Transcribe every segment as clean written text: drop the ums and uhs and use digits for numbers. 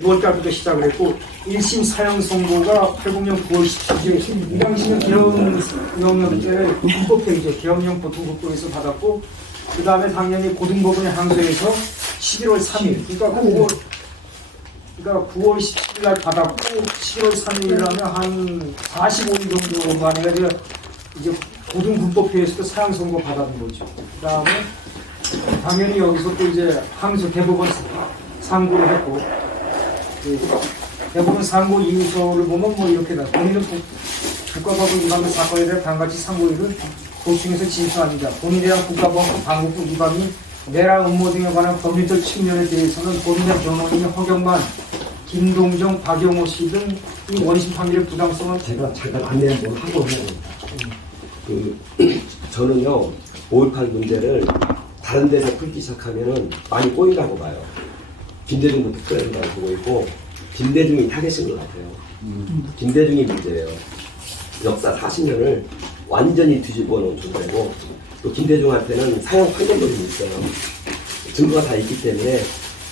6월달부터 시작을 했고 1심 사형 선고가 80년 9월 17일 이 당시는 기업령 때 불법행위죠. 기업령 보통법원에서 받았고 그 다음에 당연히 고등법원에 항소해서 11월 3일 그러니까 9월 17일 날 받았고 11월 3일이라면 한 45일 정도 만에 이제 고등군법회에서도 사형 선고 받았는 거죠. 그 다음에 당연히 여기서 또 이제 항소 대법원 상고를 했고 대부분 상고 이유서를 보면 뭐 이렇게 다 본인은 국가법을 위반한 사건에 대한 다음같이 상고일을 보충해서 진술합니다. 본인에 대한 국가법 방법부 위반이 내란 음모 등에 관한 법률적 측면에 대해서는 본인의 변호인인 허경만, 김동정, 박영호 씨 등 이 원심 판결의 부당성은 제가 잠깐 안내 한번 하고 해요. 저는요 5.18 문제를 다른 데서 풀기 시작하면은 많이 꼬인다고 봐요. 김대중도 특별하다고 보고 있고 김대중이 타겟인 것 같아요. 김대중이 문제예요. 역사 40년을 완전히 뒤집어 놓은 존재고 또 김대중한테는 사형 판결도 좀 있어요. 증거가 다 있기 때문에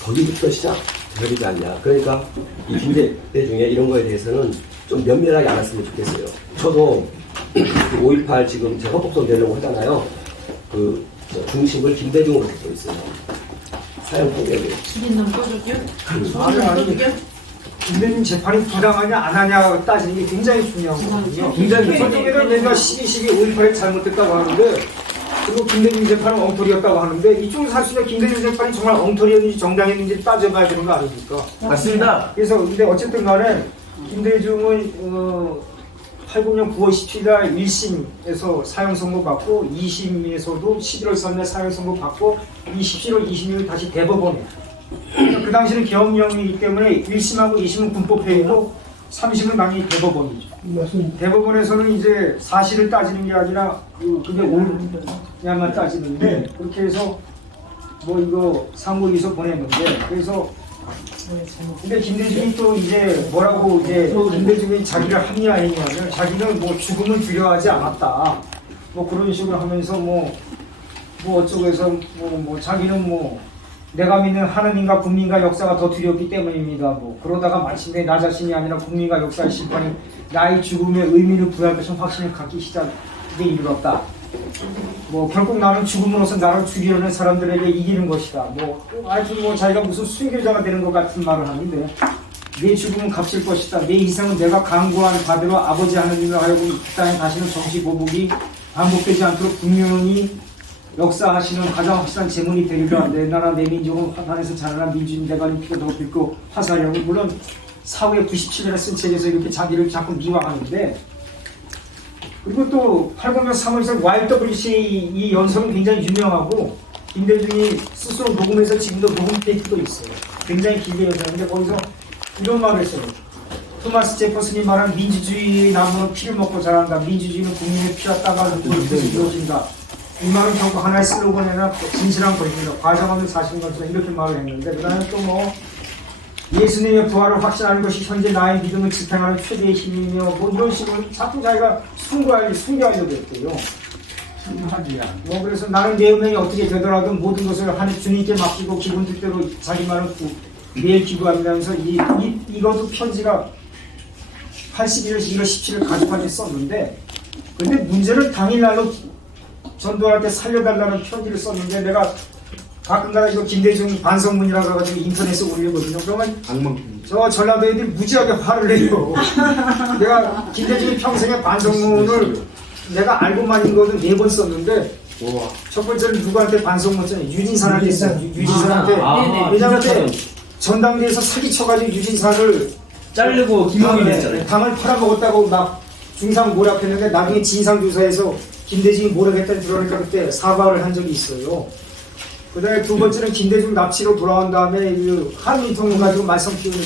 거기부터 시작해야 되지 않냐. 그러니까 이 김대중의 이런 거에 대해서는 좀 면밀하게 알았으면 좋겠어요. 저도 5.18 지금 제가 헌법소원 내려고 하잖아요. 그 중심을 김대중으로 듣고 있어요. 사형 판결을. 기린놈 꺼줄게요? 아니 김대중 재판이 부당하냐 안 하냐 따지는 게 굉장히 중요하거든요. 굉장히 저쪽에는 내가 시기시기 5.18에 잘못됐다고 하는데 그리고 김대중 재판은 엉터리였다고 하는데 이쪽에서 사실은 김대중 재판이 정말 엉터리였는지 정당했는지 따져봐야 되는 거 아닙니까? 맞습니다. 그래서 근데 어쨌든 간에 김대중은 80년 9월 17일 날 1심에서 사형 선고 받고 2심에서도 11월 3일 사형 선고 받고 11월 20일 다시 대법원에 그 당시는 계엄령이기 때문에 1심하고 2심은 군법회의고 3심은 당연히 대법원이죠. 대법원에서는 이제 사실을 따지는 게 아니라 그게 옳냐만 따지는데 그렇게 해서 뭐 이거 상고기소 보냈는데 그래서 근데 김대중이 또 이제 뭐라고 이제 김대중이 자기를 합리화했냐면 자기는 뭐 죽음을 두려워하지 않았다 뭐 그런 식으로 하면서 뭐 어쩌고 해서 뭐 자기는 뭐 내가 믿는 하느님과 국민과 역사가 더 두렵기 때문입니다. 뭐 그러다가 마침내 나 자신이 아니라 국민과 역사의 심판이 나의 죽음에 의미를 부여할 것인 확신을 갖기 시작에 이르렀다. 뭐 결국 나는 죽음으로써 나를 죽이려는 사람들에게 이기는 것이다. 뭐 하여튼 뭐 자기가 무슨 순교자가 되는 것 같은 말을 하는데 내 죽음은 값일 것이다. 내 이생은 내가 강구한 바대로 아버지 하느님을 하여금 이 땅에 다시는 정치 보복이 반복되지 않도록 분명히 역사하시는 가장 확실한 재문이 되리라. 내 나라 내 민족은 화판에서 자라난 민주인 대가리 피가 더 붉고 화사하려고 물론 사후에 97년에 쓴 책에서 이렇게 자기를 자꾸 미화하는데 그리고 또 80년 3월에서 YWCA 이 연설은 굉장히 유명하고 김대중이 스스로 녹음해서 지금도 녹음 테이프도 있어요. 굉장히 길게 연설하는데 거기서 이런 말을 했어요. 토마스 제퍼슨이 말한 민주주의의 나무는 피를 먹고 자란다. 민주주의는 국민의 피와 땀을 흘리고 이것이 이루어진다. 이 말은 결국 하나의 슬로건이 아니라 진실한 것입니다. 과장하는 사실인 것처럼 이렇게 말을 했는데 그 다음에 또 뭐 예수님의 부활을 확신하는 것이 현재 나의 믿음을 지탱하는 최대의 힘이며 뭐 이런 식으로 자꾸 자기가 숭배하려고 했대요. 뭐 그래서 나는 내 운명이 어떻게 되더라도 모든 것을 하나님 주님께 맡기고 기분 뜻대로 자기 말을 매일 기도하면서 이것도 편지가 81년 1월 17일 가족한테 썼는데 근데 문제는 당일날로 전도할 때 살려달라는 편지를 썼는데 내가 가끔가다 이거 김대중 반성문이라고 해가지고 인터넷에 올리거든요. 그러면 저 전라도 애들이 무지하게 화를 내요. 내가 김대중이 평생에 반성문을 내가 알고만 읽거든 4번 썼는데 첫 번째는 누구한테 반성문 썼냐 유진산한테 했어요. 유진산한테 왜냐면 전당대에서 사기쳐가지고 유진산을 자르고 김용이 됐잖아요. 당을 팔아먹었다고 막 중상 모략했는데 나중에 진상조사에서 김대중이 모르겠다니 들어오니까 그때 사과를 한 적이 있어요. 그 다음에 두 번째는 김대중 납치로 돌아온 다음에 한미통을 가지고 말썽 피우는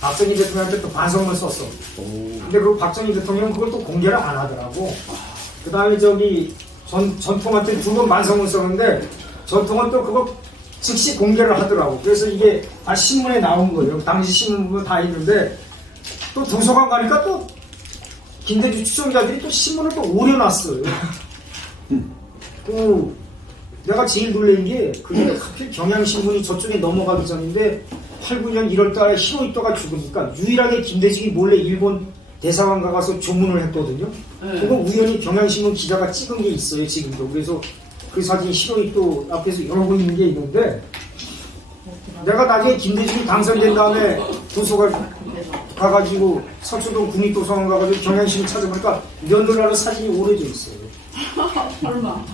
박정희 대통령한테 또 반성문 썼어. 근데 그 박정희 대통령은 그걸 또 공개를 안 하더라고. 그 다음에 저기 전통한테 2번 반성문 썼는데 전통은 또 그거 즉시 공개를 하더라고. 그래서 이게 다 신문에 나온 거예요. 당시 신문 다 있는데 또 도서관 가니까 또 김대중 추종자들이 또 신문을 또 오려놨어요. 내가 제일 놀란 게 그게 하필 경향신문이 저쪽에 넘어가기 전인데 8, 9년 1월 달에 히로히토가 죽으니까 유일하게 김대중이 몰래 일본 대사관 가서 조문을 했거든요. 그거 우연히 경향신문 기자가 찍은 게 있어요, 지금도. 그래서 그 사진이 히로히토 앞에서 여러 번 있는 게 있는데, 내가 나중에 김대중이 당선된 다음에 도서관 가가지고 서초동 국립도서관 가가지고 경향신문 찾아보니까 연도라는 사진이 오래져 있어요. 설마.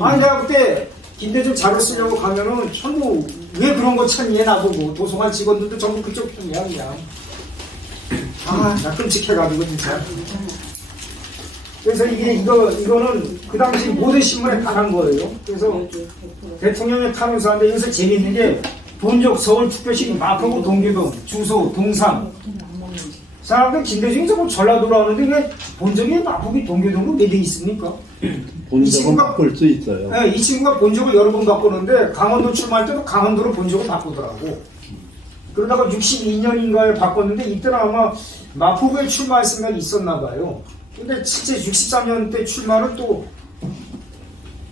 아니 내가 그때 김대중 자료 쓰려고 가면은 전부 왜 그런 거 찾니 나보고 도서관 직원들도 전부 그쪽 편이야 그냥. 나 끔찍해가지고 진짜. 그래서 이거는 그 당시 모든 신문에 다 한 거예요. 그래서 대통령의 탄원서인데 여기서 재밌는 게 본적 서울특별시 마포구 동교동 주소 동상. 사람들 김대중이 저거 전라도로 하는데 왜 본적이 마포구 동교동으로 왜 돼 있습니까? 본적은 바꿀 수 있어요. 네, 이 친구가 본적을 여러 번 바꾸는데 강원도 출마할 때도 강원도로 본적을 바꾸더라고. 그러다가 62년인가에 바꿨는데 이때는 아마 마포구에 출마할 생각이 있었나 봐요. 근데 실제 63년 때 출마는 또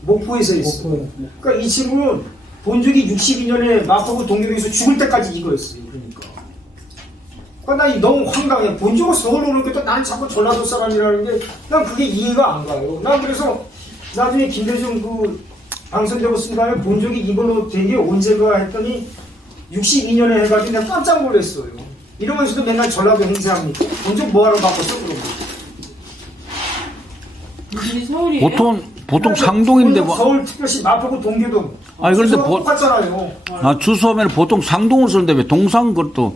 목포에서 했어요. 그러니까 이 친구는 본적이 62년에 마포구 동교동에서 죽을 때까지 이거였어요. 그러니까. 나 너무 황당해. 본적은 서울로 오는 게 나는 자꾸 전라도 사람이라는 게 난 그게 이해가 안 가요. 난 그래서 나중에 김대중 당선되고 순간에 본적이 이걸로 된 게 언제가 했더니 62년에 해가지고 내가 깜짝 놀랐어요. 이러면서도 맨날 전라도 행세합니까? 본적 뭐하러 바꿨어 그러면? 우리 서울이에요? 보통 상동인데 뭐. 서울특별시 마포구 동교동. 아니, 그런데 똑같잖아요. 주소하면 보통 상동을 쓰는데 왜 동상 그것도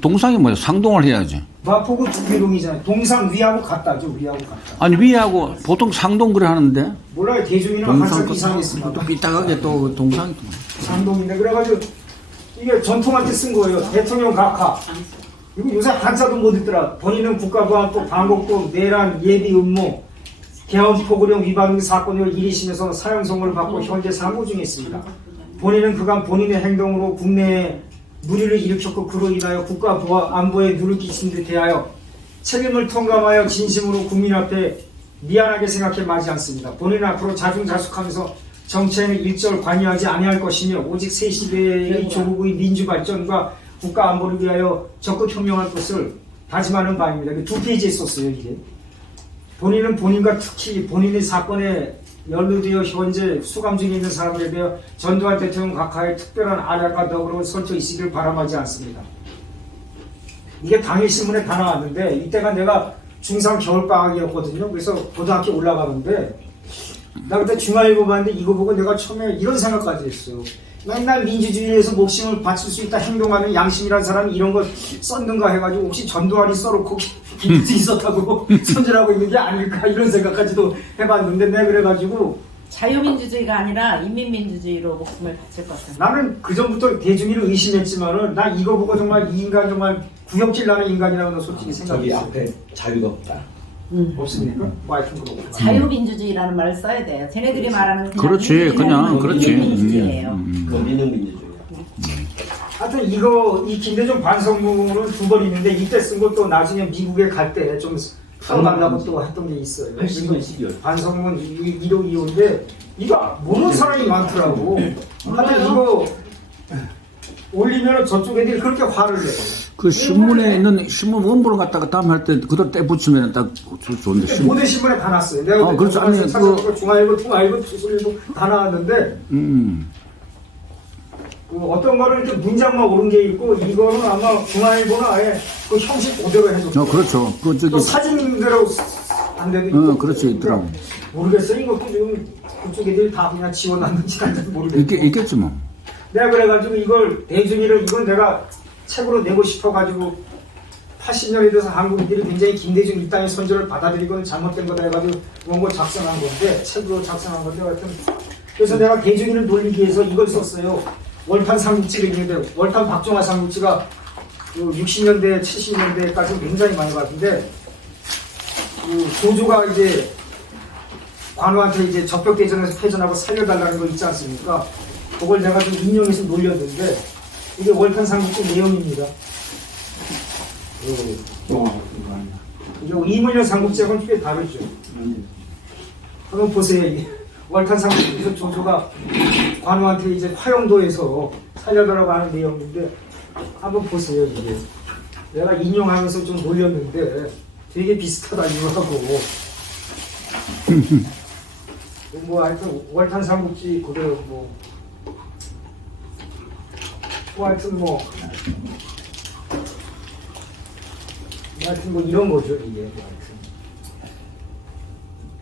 동상이 뭐야? 상동을 해야지. 마포구 동교동이잖아요. 동상 위하고 같다죠. 위하고 같다. 아니 위하고 보통 상동 그래 하는데. 몰라요. 대중이는 한참 이상했습니다. 또 삐딱하게 또 동상이 또. 상동인데 그래가지고 이게 전통할 때 쓴 거예요. 대통령 각하. 이거 요새 한자도 못 읽더라. 본인은 국가보안법 방법법 내란 예비 음모 개헌 포고령 위반 사건으로 1위심에서 사형 선고를 받고 현재 상고 중에 있습니다. 본인은 그간 본인의 행동으로 국내에 무리를 일으켰고 그로 인하여 국가 안보에 누를 끼친 데 대하여 책임을 통감하여 진심으로 국민 앞에 미안하게 생각해 마지 않습니다. 본인은 앞으로 자중자숙하면서 정치에는 일절 관여하지 아니할 것이며 오직 새 시대의 조국의 민주발전과 국가 안보를 위하여 적극 협력할 것을 다짐하는 바입니다. 2페이지에 썼어요. 이게. 본인은 본인과 특히 본인의 사건에 연루되어 현재 수감 중에 있는 사람들에 대해 전두환 대통령 각하의 특별한 아량과 덕으로 설쳐 있으기를 바람하지 않습니다. 이게 당일 신문에 다 나왔는데 이때가 내가 중3 겨울방학이었거든요. 그래서 고등학교 올라가는데 나 그때 중앙일보 봤는데 이거 보고 내가 처음에 이런 생각까지 했어요. 맨날 민주주의에서 목숨을 바칠 수 있다 행동하는 양심이라는 사람이 이런 거 썼는가 해가지고 혹시 전두환이 써놓고 김대중이 있었다고 손절하고 있는 게 아닐까 이런 생각까지도 해봤는데 내가 그래가지고 자유민주주의가 아니라 인민민주주의로 목숨을 바칠 것 같아요. 나는 그전부터 대중이를 의심했지만은 나 이거 보고 정말 이 인간 정말 구역질 나는 인간이라고 솔직히 저기 생각했어요. 앞에 자유가 없다. 없습니까? 와이프는 그렇고. 자유민주주의라는 말을 써야 돼요. 쟤네들이 말하는 그렇지, 민주주의라는 그렇지. 인민민주주의예요. 그건 민주주의야. 하여튼 이 김대중 반성문은 2번 있는데 이때 쓴 것도 나중에 미국에 갈 때 좀 풀어달라고 또 했던 게 있어요. 반성문 1호 2호인데 이거 모르는 사람이 많더라고. 하여튼 이거 올리면 저쪽 애들이 그렇게 화를 내요. 그 신문에 있는 신문 원본을 갖다가 다음할 때 그대로 떼 붙이면 딱 좋은데. 모든 신문에 다 났어요. 내가 그렇죠. 아니, 찾아보고 중앙일보, 통일보, 조선일보 다 나왔는데 어떤 거는 이렇게 문장만 오른 게 있고 이거는 아마 중앙일보는 아예 그 형식 그대로 해줬어요. 그렇죠. 그 저기. 또 사진대로 안 돼도 있고. 그렇지, 있더라고. 모르겠어요. 이것도 지금 그쪽 애들이 다 그냥 지원하는지 아닌지 모르겠고. 있겠지 뭐. 내가 그래가지고 이걸 대중이를 이걸 내가 책으로 내고 싶어가지고 80년에 돼서 한국인들이 굉장히 김대중 이 땅의 선조를 받아들이고는 잘못된 거다 해가지고 원고 작성한 건데 책으로 작성한 건데 하여튼 그래서 내가 대중이를 놀리기 위해서 이걸 썼어요. 월탄 삼국지를 있는데 월탄 박종화 삼국지가 60년대 70년대까지 굉장히 많이 봤는데 조조가 이제 관우한테 이제 적벽대전에서 패전하고 살려달라는 거 있지 않습니까? 그걸 내가 좀 인용해서 놀렸는데 이게 월탄 삼국지 내용입니다. 이게 이문열 삼국지하고는 꽤 다르죠. 한번 보세요. 이게 월탄 삼국지에서 조조가 관우한테 이제 화영도에서 살려달라고 하는 내용인데 한번 보세요. 이게 내가 인용하면서 좀 놀렸는데 되게 비슷하다 이거하고. 뭐 하여튼 월탄 삼국지 그대로 뭐 하여튼 뭐 이런 거죠 이게. 하여튼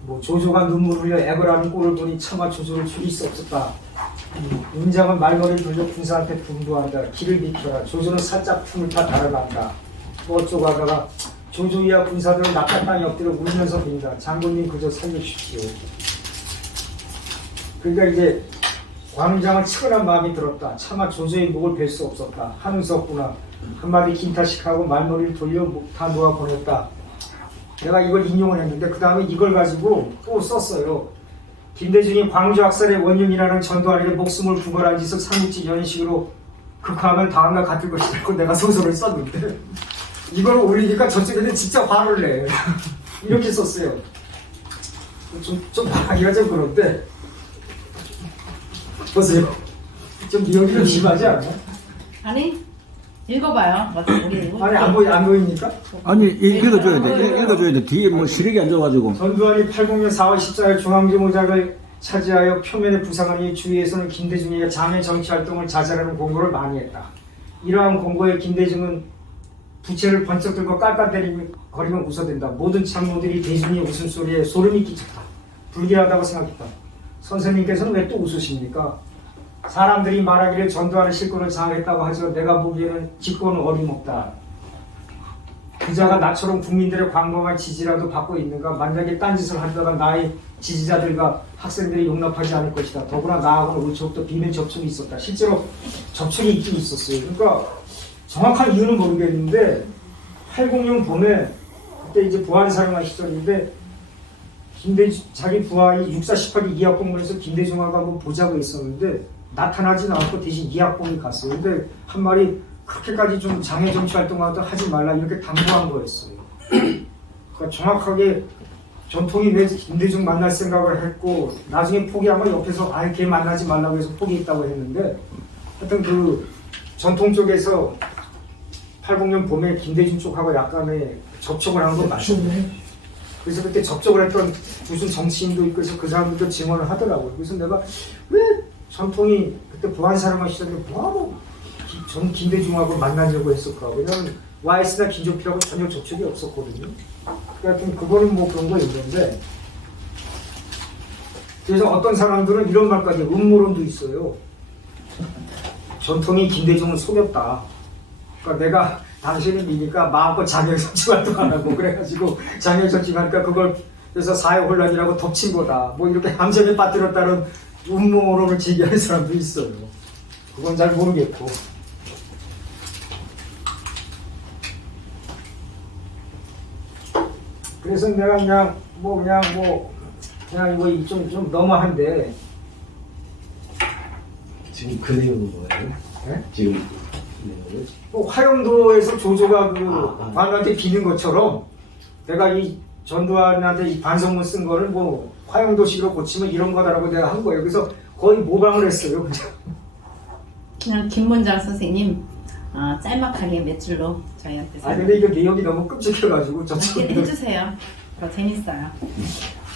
뭐 조조가 눈물을 흘려 애걸하는 꼴을 보니 차마 조조를 죽일 수 없었다. 임장은 말머리를 돌려 군사한테 분부한다. 길을 비켜라. 조조는 살짝 틈을 타 달아난다. 뭐 어쩌고 하다가 조조이야 군사들은 낙하 땅에 엎드려 울면서 빈다. 장군님 그저 살려주십시오. 그러니까 이제 광장은 측은한 마음이 들었다. 차마 조조의 목을 벨 수 없었다. 하는 수 없구나. 한마디 긴타식하고 말머리를 돌려 다 놓아보냈다. 내가 이걸 인용을 했는데 그 다음에 이걸 가지고 또 썼어요. 김대중이 광주 학살의 원흉이라는 전두환에게 목숨을 구걸한 짓을 삼국지 연식으로 극화하면 다음과 같을 것이라고 내가 소설을 썼는데 이걸 올리니까 저쪽에는 진짜 화를 내. 이렇게 썼어요. 좀 하기가 좀 그런데 보세요. 좀 미역이 좀 심하지 않나? 아니 읽어봐요. 우리 아니 안 보입니까? 아니 읽어줘야 돼. 읽어줘야 돼. 뒤에 뭐 시력이 안 좋아가지고. 전두환이 80년 4월 14일 중앙지 모작을 차지하여 표면에 부상하니 주위에서는 김대중에게 장애 정치활동을 자제하는 공고를 많이 했다. 이러한 공고에 김대중은 부채를 번쩍 들고 깔깔거리며 웃어댄다. 모든 참모들이 대중의 웃음소리에 소름이 끼쳤다. 불길하다고 생각했다. 선생님께서는 왜 또 웃으십니까? 사람들이 말하기를 전두환의 실권을 장악했다고 하죠. 내가 보기에는 직권은 어림없다. 그자가 나처럼 국민들의 광범한 지지라도 받고 있는가? 만약에 딴짓을 하다가 나의 지지자들과 학생들이 용납하지 않을 것이다. 더구나 나하고는 우처부터 비밀 접촉이 있었다. 실제로 접촉이 있긴 있었어요. 그러니까 정확한 이유는 모르겠는데 80년 봄에 그때 이제 부안사령관 시절인데 자기 부하이 6418이 이학봉문에서 김대중하고 한번 보자고 했었는데 나타나진 않고 대신 이학봉이 갔어요. 근데 한 말이 그렇게까지 좀 장애 정치 활동하다 하지 말라 이렇게 당부한 거였어요. 그러니까 정확하게 전통이 왜 김대중 만날 생각을 했고 나중에 포기하면 옆에서 아예 걔 만나지 말라고 해서 포기했다고 했는데 하여튼 그 전통 쪽에서 80년 봄에 김대중 쪽하고 약간의 접촉을 한 건 맞죠. 그래서 그때 접촉을 했던 무슨 정치인도 있고 해서 그 사람들도 증언을 하더라고요. 그래서 내가 왜 전통이 그때 부안사령관 시절에 뭐하고 김대중하고 만나려고 했을까? 왜냐면 YS나 김종필하고 전혀 접촉이 없었거든요. 하여튼 그거는 뭐 그런 거 있는데 그래서 어떤 사람들은 이런 말까지 음모론도 있어요. 전통이 김대중을 속였다. 그러니까 내가 당신은 미니까 마음껏 장애정치 활동 안 하고 그래가지고 장애정치 하니까 그걸 그래서 사회혼란이라고 덮친 거다. 뭐 이렇게 함정에 빠뜨렸다는 음모론을 제기하는 사람도 있어요. 그건 잘 모르겠고. 그래서 내가 그냥 이거 좀 너무한데. 지금 그 내용은 뭐예요? 네? 지금 내용은? 뭐 화영도에서 조조가 관한테 비는 것처럼 내가 이 전두환한테 이 반성문 쓴 거를 뭐 화영도식으로 고치면 이런 거다라고 내가 한 거예요. 그래서 거의 모방을 했어요. 그냥 김문장 선생님 짤막하게 몇 줄로 저희한테 아니 근데 이거 내용이 너무 끔찍해가지고 해주세요. 더 재밌어요.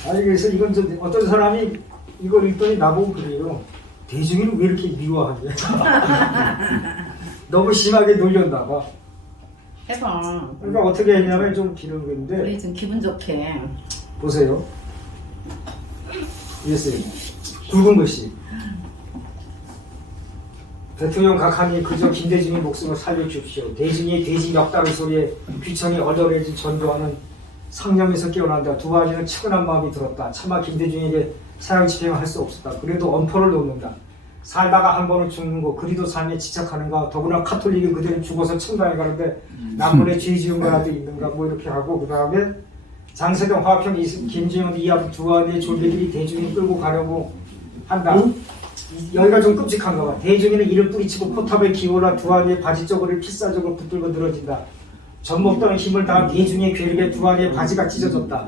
아니 그래서 이건 좀 어떤 사람이 이걸 읽더니 나보고 그래요. 대중이는 왜 이렇게 미워하냐. 너무 심하게 놀렸나 봐. 해봐. 그러니까 어떻게 했냐면 좀 길은 건데 우리 좀 기분 좋게. 보세요. 이랬어요. 굵은 것이 대통령 각하니 그저 김대중의 목숨을 살려주십시오. 대중의 대진 역다른 소리에 귀천이 얼얼해진 전두환은 상념에서 깨어난다. 두 아지는 측은한 마음이 들었다. 차마 김대중에게 사형 집행을 할 수 없었다. 그래도 엄포를 놓는다. 살다가 한 번은 죽는 거 그리도 삶에 지착하는가. 더구나 카톨릭이 그대는 죽어서 천당에 가는데 남문에 죄 지은 거라도 있는가. 뭐 이렇게 하고 그 다음에 장세동 화평 김지현 이합 두 아들의 졸배들이 대중이 끌고 가려고 한다. 여기가 좀 끔찍한가 봐. 대중에는 이를 뿌리치고 포탑에 기울라 두 아들의 바지 저고리를 필사적으로 붙들고 늘어진다. 젖먹던 힘을 다한 대중의 괴력에 두한이의 바지가 찢어졌다.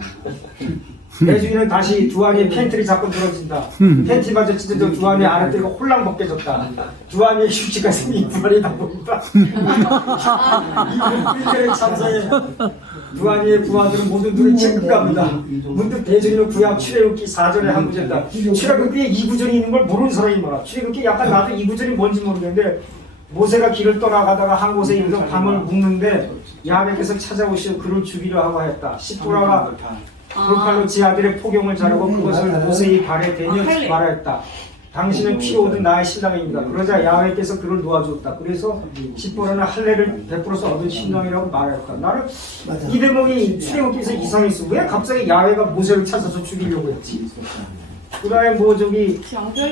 대중이는 다시 두한이의 팬티를 잡고 늘어진다. 팬티마저 찢어져 두한이의 아랫대가 홀랑 벗겨졌다. 두한이의 휴지가 생긴 부활이다 보인다. 이 불길의 참사에 두한이의 부하들은 모두 눈을 찔끔 갑니다. 문득 대중이는 구약 출애굽기 4절에 한 구절이다. 출애굽기에 이 구절이 있는 걸 모르는 사람이 많아. 출애굽기 약간 나도 이 구절이 뭔지 모르겠는데 모세가 길을 떠나가다가 한 곳에 이르러 밤을 묵는데 야훼께서 찾아오시어 그를 죽이려 하고 하였다. 십보라가 불칼로 제 아들의 포경을 자르고 그것을 모세의 발에 대며 말하였다. 당신은 피로 얻은 나의 신랑입니다. 그러자 야훼께서 그를 놓아주었다. 그래서 십보라는 할례를 베풀어서 얻은 신랑이라고 말하였다. 나는 이 대목이 출애굽기에서 이상했어. 왜 갑자기 야훼가 모세를 찾아서 죽이려고 했지? 그 다음에 뭐 저기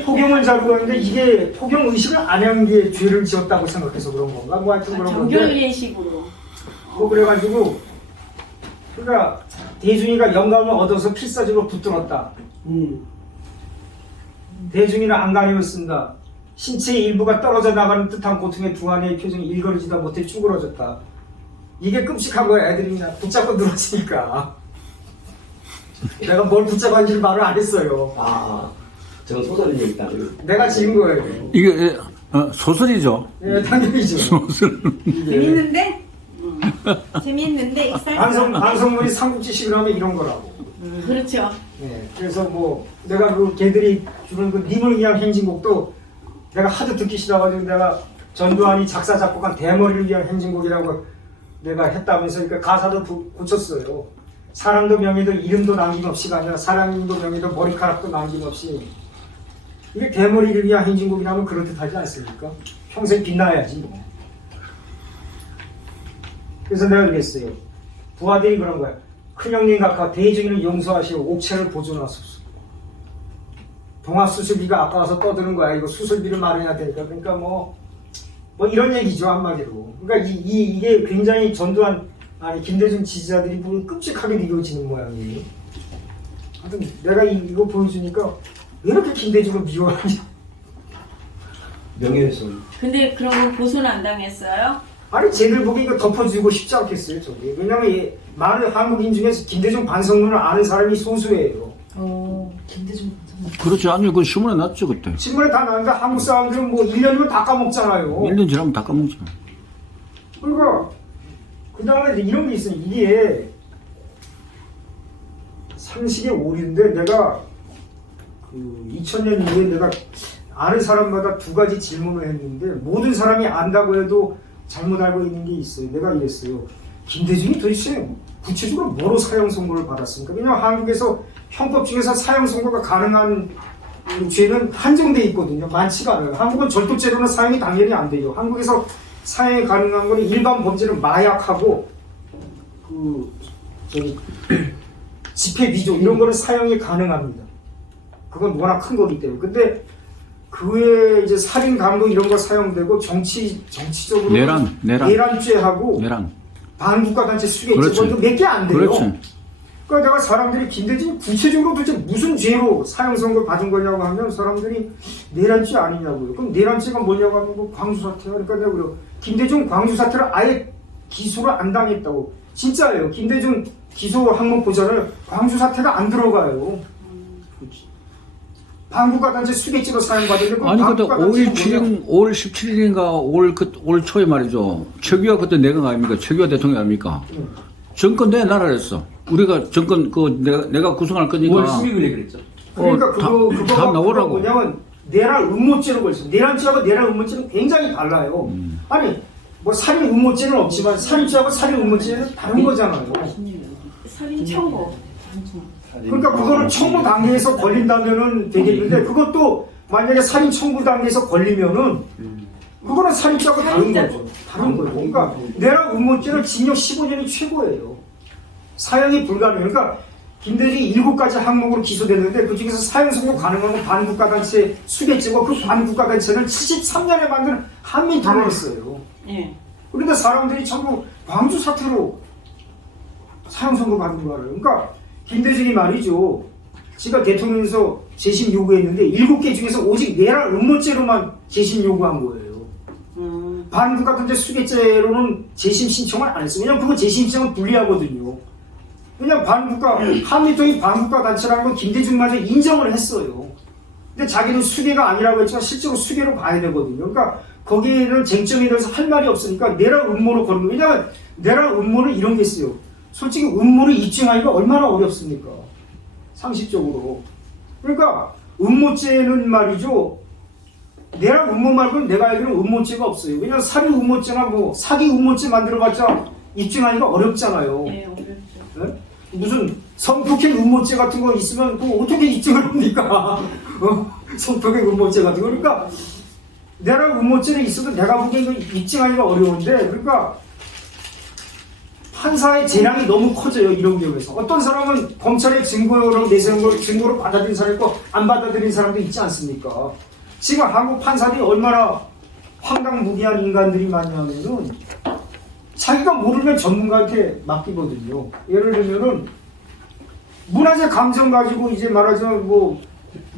포경을 자르고 했는데 이게 포경 의식을 안 한 게 죄를 지었다고 생각해서 그런 건가? 뭐 하여튼 그런 건데 정결 예식으로. 뭐 그래가지고 그러니까 대중이가 영감을 얻어서 필사적으로 붙들었다. 대중이는 안간힘을 신체의 일부가 떨어져 나가는 듯한 고통에 두한이의 표정이 일거리지도 못해 쭈그러졌다. 이게 끔찍하고 애들이 그냥 붙잡고 늘어지니까 내가 뭘 붙잡았는지 말을 안 했어요. 저는 소설이 있다. 내가 지은 거예요. 이게 소설이죠. 예, 당연히죠. 소설. 재밌는데? 재밌는데 익살스러워. 방송물이 삼국지식을 하면 이런 거라고. 그렇죠. 예, 그래서 뭐 내가 그 걔들이 주는 그 님을 위한 행진곡도 내가 하도 듣기 싫어가지고 내가 전두환이 작사 작곡한 대머리를 위한 행진곡이라고 내가 했다면서 그러니까 가사도 고쳤어요. 사랑도 명예도 이름도 남김없이가 아니라 사랑도 명예도 머리카락도 남김없이. 이게 대머리를 위한 행진곡이라면 그럴듯하지 않습니까? 평생 빛나야지 뭐. 그래서 내가 그랬어요. 부하들이 그런 거야. 큰형님 각하 대중이는 용서하시오. 옥체를 보존하소서. 동합수술비가 아까워서 떠드는 거야. 이거 수술비를 마련해야 되니까. 그러니까 뭐 이런 얘기죠 한마디로. 그러니까 이게 굉장히 전두환 김대중 지지자들이 보면 끔찍하게 미워지는 모양이에요. 하여튼 내가 이거 보여주니까 왜 이렇게 김대중을 미워하냐. 명예훼손. 근데 그런 거 고소는 안 당했어요? 아니 쟤들 보기 이거 덮어주고 싶지 않겠어요 저기. 왜냐면 많은 한국인 중에서 김대중 반성문을 아는 사람이 소수예요. 김대중 그렇지. 아니, 그 신문에 났죠, 그때. 신문에 다 나는데 한국 사람들은 뭐 1년이면 다 까먹잖아요. 1년 지나면 다 까먹죠. 그러니까 그 다음에 이런 게 있어요. 이게 상식의 오류인데 내가 그 2000년 이후에 내가 아는 사람마다 두 가지 질문을 했는데 모든 사람이 안다고 해도 잘못 알고 있는 게 있어요. 내가 이랬어요. 김대중이 도대체 구체적으로 뭐로 사형 선고를 받았습니까? 왜냐하면 한국에서 형법 중에서 사형 선고가 가능한 죄는 한정돼 있거든요. 많지가 않아요. 한국은 절도죄로는 사형이 당연히 안 돼요. 한국에서 사형이 가능한 거는 일반 범죄는 마약하고 집회 비조 이런 거는 사형이 가능합니다. 그건 워낙 큰 거기 때문에. 근데 그 외에 이제 살인 강도 이런 거 사용되고 정치적으로 내란죄하고 반국가단체 수괴죄 몇 개 안 돼요. 그렇지. 그러니까 내가 사람들이 김대중 구체적으로 도대체 무슨 죄로 사형 선고를 받은 거냐고 하면 사람들이 내란죄 아니냐고요. 그럼 내란죄가 뭐냐고 하면 뭐 광주사태야. 그러니까 내가 그래요. 김대중 광주사태를 아예 기소를 안 당했다고. 진짜예요. 김대중 기소 항목 보자를 광주사태가 안 들어가요. 반국가단체 수괴죄로 사형받았는데 아니, 그때 5월 17일인가 올 초에 말이죠. 최규하 그때 내각 아닙니까? 최규하 대통령 아닙니까? 정권 내 나라랬어. 우리가 정권 내가 구성할 거니까. 5월 16일에 그랬죠. 그러니까 다 나오라고. 뭐냐면 내란 음모죄로 걸렸어. 내란죄하고 내란 음모죄는 굉장히 달라요. 아니 뭐 살인 음모죄는 없지만 살인죄하고 살인 음모죄는 다른 거잖아요. 살인 청구. 그러니까 그거를 청구 단계에서 걸린다면은 되겠는데 그것도 만약에 살인 청구 단계에서 걸리면은 그거는 살인죄하고 다른 거죠. 다른 거예요. 그러니까 내란 음모죄는 징역 15년이 최고예요. 사형이 불가능해요. 그러니까 김대중이 7가지 항목으로 기소됐는데 그 중에서 사형 선고 가능한 건 반국가단체 수괴죄고 그 반국가단체는 73년에 만든 한민토론이었어요. 예. 그런데 사람들이 전부 광주 사태로 사형 선고 받는 거예요. 그러니까 김대중이 말이죠. 지가 대통령에서 재심 요구했는데 7개 중에서 오직 내란 음모죄로만 재심 요구한 거예요. 반국 같은 데 수개죄로는 재심 신청을 안 했어요. 왜냐면 그거 재심 신청은 불리하거든요. 왜냐면 한미통이 반국가 단체라는 건 김대중마저 인정을 했어요. 근데 자기는 수개가 아니라고 했지만 실제로 수개로 봐야 되거든요. 그러니까 거기에는 쟁점에 대해서 할 말이 없으니까 내란 음모로 거는 거예요. 왜냐면 내란 음모는 이런 게 있어요. 솔직히 음모를 입증하기가 얼마나 어렵습니까? 상식적으로. 그러니까 음모죄는 말이죠. 내란 음모 말고는 내가 알기로는 음모죄가 없어요. 왜냐면 살인 음모죄나 뭐 사기 음모죄 만들어봤자 입증하기가 어렵잖아요. 네, 어렵죠. 네? 무슨 성폭행 음모죄 같은 거 있으면 또 어떻게 입증을 합니까? 성폭행 음모죄 같은 거. 그러니까 내란 음모죄는 있어도 내가 보기에는 입증하기가 어려운데, 그러니까 판사의 재량이 너무 커져요. 이런 경우에서 어떤 사람은 검찰의 증거로 내세운 걸 증거로 받아들인 사람이 있고 안 받아들인 사람도 있지 않습니까? 지금 한국 판사들이 얼마나 황당무계한 인간들이 많냐면은 자기가 모르면 전문가한테 맡기거든요. 예를 들면은 문화재 감정 가지고 이제 말하자면 뭐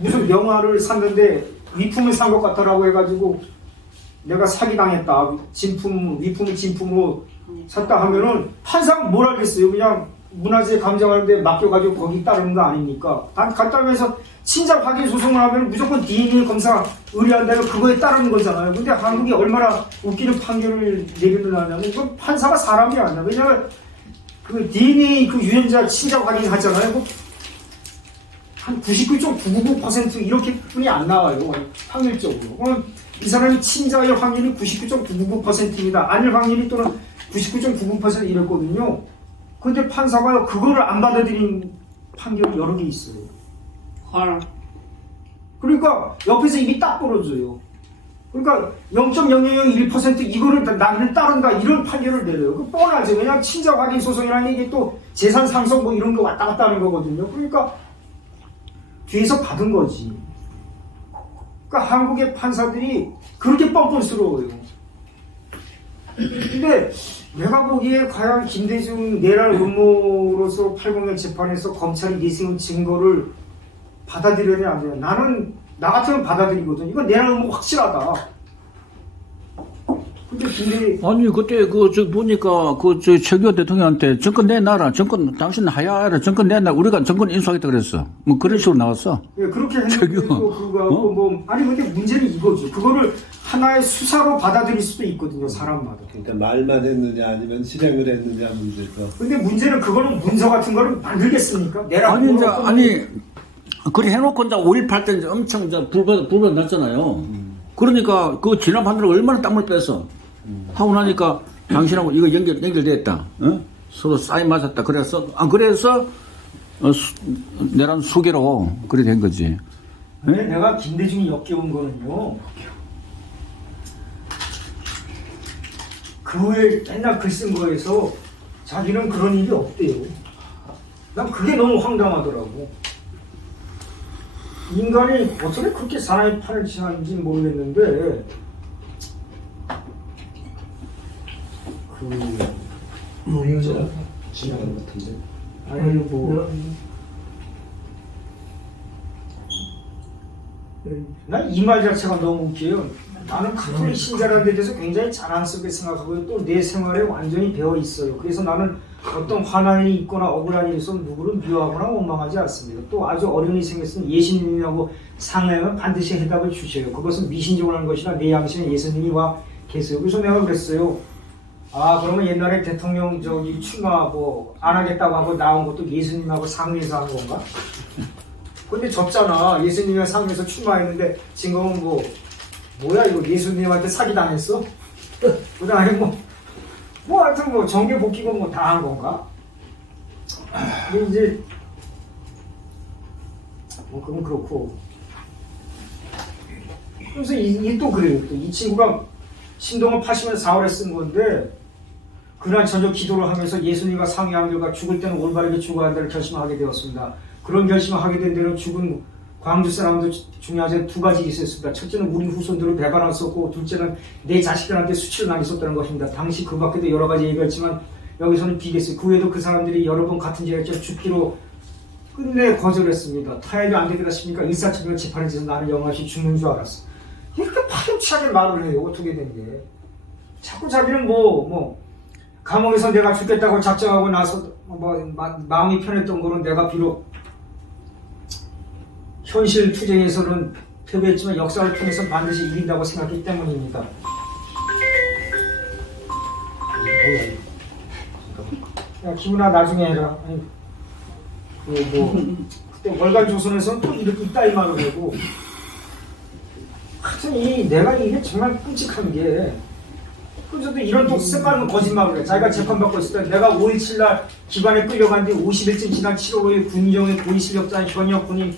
무슨 명화를 샀는데 위품을 산 것 같다라고 해가지고 내가 사기당했다. 위품을 진품으로 샀다 하면은 판사가 뭘 알겠어요. 그냥 문화재 감정하는데 맡겨가지고 거기 따르는 거 아닙니까? 간단해서 친자 확인 소송을 하면 무조건 DNA 검사 의뢰한다면 그거에 따르는 거잖아요. 근데 한국이 얼마나 웃기는 판결을 내리는 하냐면 이건 판사가 사람이 아니야. 왜냐면 그 DNA 그 유전자 친자 확인 하잖아요. 한 99.999% 이렇게 뿐이 안 나와요. 확률적으로. 그럼 이 사람이 친자일 확률이 99.999%입니다. 아닐 확률이 또는 99.99% 이랬거든요. 근데 판사가 그거를 안 받아들인 판결이 여러 개 있어요. 헐. 그러니까 옆에서 입이 딱 벌어져요. 그러니까 0.0001% 이거를 나를 따른다 이런 판결을 내려요. 그 뻔하죠. 왜냐하면 친자 확인 소송이라는 게 또 재산 상속 뭐 이런 거 왔다 갔다 하는 거거든요. 그러니까 뒤에서 받은 거지. 그러니까 한국의 판사들이 그렇게 뻔뻔스러워요. 근데 내가 보기에 과연 김대중 내란 음모로서 801 재판에서 검찰이 내세운 증거를 받아들여야 안 돼요. 나 같으면 받아들이거든. 이건 내란 음모 확실하다. 근데 아니 그때 보니까 최규호 대통령한테 정권 내놔라, 당신 하야하라, 정권 내놔, 우리가 정권 인수하겠다 그랬어. 뭐 그런 식으로 나왔어. 예, 그렇게 했는데도 불구하고 뭐 아니 근데 문제는 이거죠. 그거를 하나의 수사로 받아들일 수도 있거든요. 사람마다. 그러니까 말만 했느냐 아니면 실행을 했느냐 문제죠. 근데 문제는 그거는 문서 같은 거를 만들겠습니까? 내란 아니 그래 해놓고 이제 5.18 때 이제 엄청 이제 불발 났잖아요. 그러니까 그 진압 하느라 얼마나 땀을 뺐어. 하고 나니까 당신하고 이거 연결됐다. 서로 싸이 맞았다. 그래서 내란 수개로 그래 된 거지. 근데 내가 김대중이 역겨운 거는요. 그 후에 맨날 글 쓴 거에서 자기는 그런 일이 없대요. 난 그게 너무 황당하더라고. 인간이 어떻게 그렇게 사람의 판을 지나는지 모르겠는데 지나가는 것 같은데. 아니 뭐 난 이 말 자체가 너무 웃겨요. 나는 카톨릭 신자라는 데 대해서 굉장히 자랑스럽게 생각하고 또 내 생활에 완전히 배어 있어요. 그래서 나는 어떤 화난 일이 있거나 억울한 일이 있으면 누구를 미워하거나 원망하지 않습니다. 또 아주 어려움이 생겼으면 예수님하고 상의하면 반드시 해답을 주셔요. 그것은 미신적으로 하는 것이라 내 양심에 예수님이 와 계세요. 그래서 내가 그랬어요. 그러면 옛날에 대통령 출마하고 안 하겠다고 하고 나온 것도 예수님하고 상의해서 한 건가? 근데 졌잖아. 예수님이랑 상의해서 출마했는데 증거는 뭐야 이거 예수님한테 사기당했어? 그 다음에 하여튼 정계 복귀고 다 한 건가? 근데 이제 그건 그렇고. 그래서 또 그래요. 또 이 친구가 신동은 80년 4월에 쓴 건데 그날 저녁 기도를 하면서 예수님과 상의한 결과 죽을 때는 올바르게 죽어야 한다를 결심하게 되었습니다. 그런 결심을 하게 된 데는 죽은 광주 사람도 중요하지 두 가지 있었습니다. 첫째는 우리 후손들을 배반했었고 둘째는 내 자식들한테 수치를 당했었다는 것입니다. 당시 그 밖에도 여러 가지 얘기했지만 여기서는 비겠어요. 그 외에도 그 사람들이 여러 번 같은 죄를 지어 죽기로 끝내 거절했습니다. 타협이 안 되겠다 싶으니까 일사천리로 재판에 대해서 나는 영원히 죽는 줄 알았어. 이렇게 파렴치하게 말을 해요. 어떻게 된 게. 자꾸 자기는 감옥에서 내가 죽겠다고 작정하고 나서 마음이 편했던 거는 내가 비록 현실 투쟁에서는 패배했지만 역사를 통해서 반드시 이긴다고 생각했기 때문입니다. 야, 기훈아 나중에 해라. 아니, 그때 월간 조선에서는 또 이렇게 이따위 말을 하고 하여튼 내가 이게 정말 끔찍한 게 그래도 이런 또 쓸만한 거짓말을 해. 자기가 재판받고 있을 때 내가 5.17날 기관에 끌려간 뒤 50일쯤 지난 7월 5일 군정의 고위실력자인 현역 군인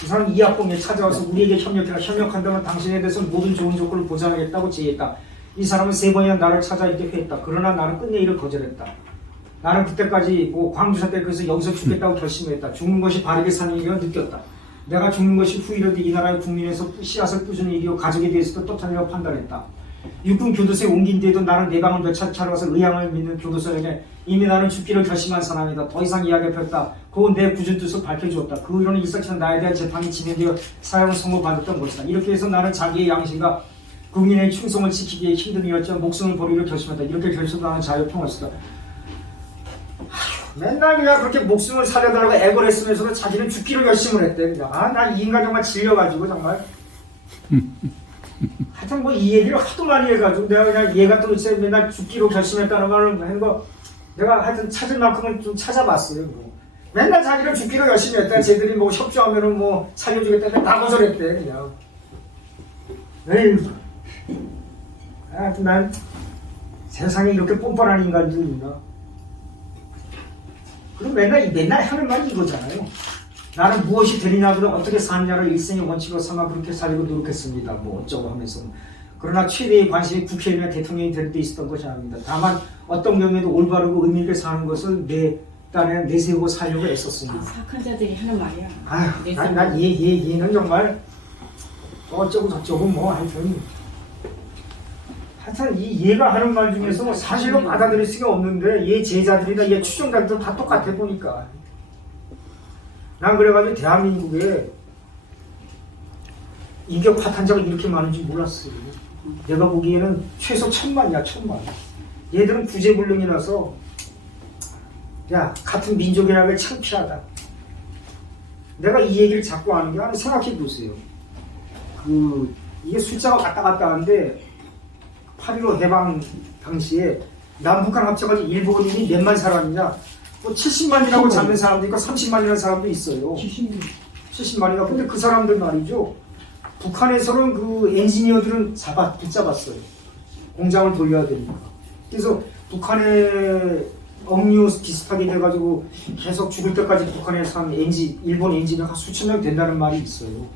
이 사람 이학봉에 찾아와서 우리에게 협력해라. 협력한다면 당신에 대해서 모든 좋은 조건을 보장하겠다고 제의했다. 이 사람은 3번이나 나를 찾아 이렇게 회했다. 그러나 나는 끝내 이를 거절했다. 나는 그때까지 광주사 때 그래서 여기서 죽겠다고 결심했다. 죽는 것이 바르게 사는 일이라 느꼈다. 내가 죽는 것이 후일에도 이 나라의 국민에서 씨앗을 뿌주는 일이요 가족에 대해서도 떳하리라고 판단했다. 육군 교도소에 옮긴 뒤에도 나는 내 방을 되찾아 와서 의향을 믿는 교도소에게 이미 나는 죽기를 결심한 사람이다. 더 이상 이야기할 필요 없다. 그건 내 굳은 뜻을 밝혀주었다. 그 이론은 일사처럼 나에 대한 재판이 진행되어 사형을 선고받았던 것이다. 이렇게 해서 나는 자기의 양심과 국민의 충성을 지키기에 힘든 일이었지만 목숨을 버리기로 결심했다. 이렇게 결심하는 자유평화였다. 맨날 그냥 그렇게 목숨을 살려달라고 애걸 했으면서도 자기는 죽기로 결심을 했대. 그냥 나 이 인간 정말 질려가지고 정말. 하여튼 이 얘기를 하도 많이 해가지고 내가 그냥 얘가 도대체 맨날 죽기로 결심했다는 말을 하는 거 내가 하여튼 찾을 만큼은 좀 찾아봤어요. 맨날 자기를 죽기로 열심히 했다. 쟤들이 협조하면은 살려주겠다. 다 거절했대 그냥. 에휴. 하여튼 난 세상에 이렇게 뻔뻔한 인간들이 있나. 그럼 맨날 하는 말이 이거잖아요. 나는 무엇이 되리냐보다 어떻게 사느냐를 일생의 원칙으로 삼아 그렇게 살려고 노력했습니다. 어쩌고 하면서. 그러나 최대의 관심이 국회의원이나 대통령이 될 때 있었던 것이 아닙니다. 다만 어떤 경우에도 올바르고 의미 있게 사는 것을 내 딴에 내세우고 살려고 애썼습니다. 착한 자들이 하는 말이야. 아휴, 난 얘는 정말 어쩌고 저쩌고 하여튼 얘가 하는 말 중에서 사실로 받아들일 수가 없는데 얘 제자들이나 얘 추종자들도 다 똑같아 보니까. 난 그래가지고 대한민국에 인격 파탄자가 이렇게 많은지 몰랐어요. 내가 보기에는 최소 1000만이야 1000만. 얘들은 구제불능이라서 야 같은 민족이라는 게 창피하다. 내가 이 얘기를 자꾸 하는 게 생각해 보세요. 이게 숫자가 왔다 갔다 하는데 8.15 해방 당시에 남북한 합쳐가지고 일본인이 몇만 사람이냐 70만이라고 잡는 사람도 있고 30만이라는 사람도 있어요. 70만이나. 근데 그 사람들 말이죠. 북한에서는 그 엔지니어들은 붙잡았어요. 공장을 돌려야 되니까. 그래서 북한의 억류 비슷하게 돼가지고 계속 죽을 때까지 북한에서 한 일본 엔지니어가 수천 명 된다는 말이 있어요.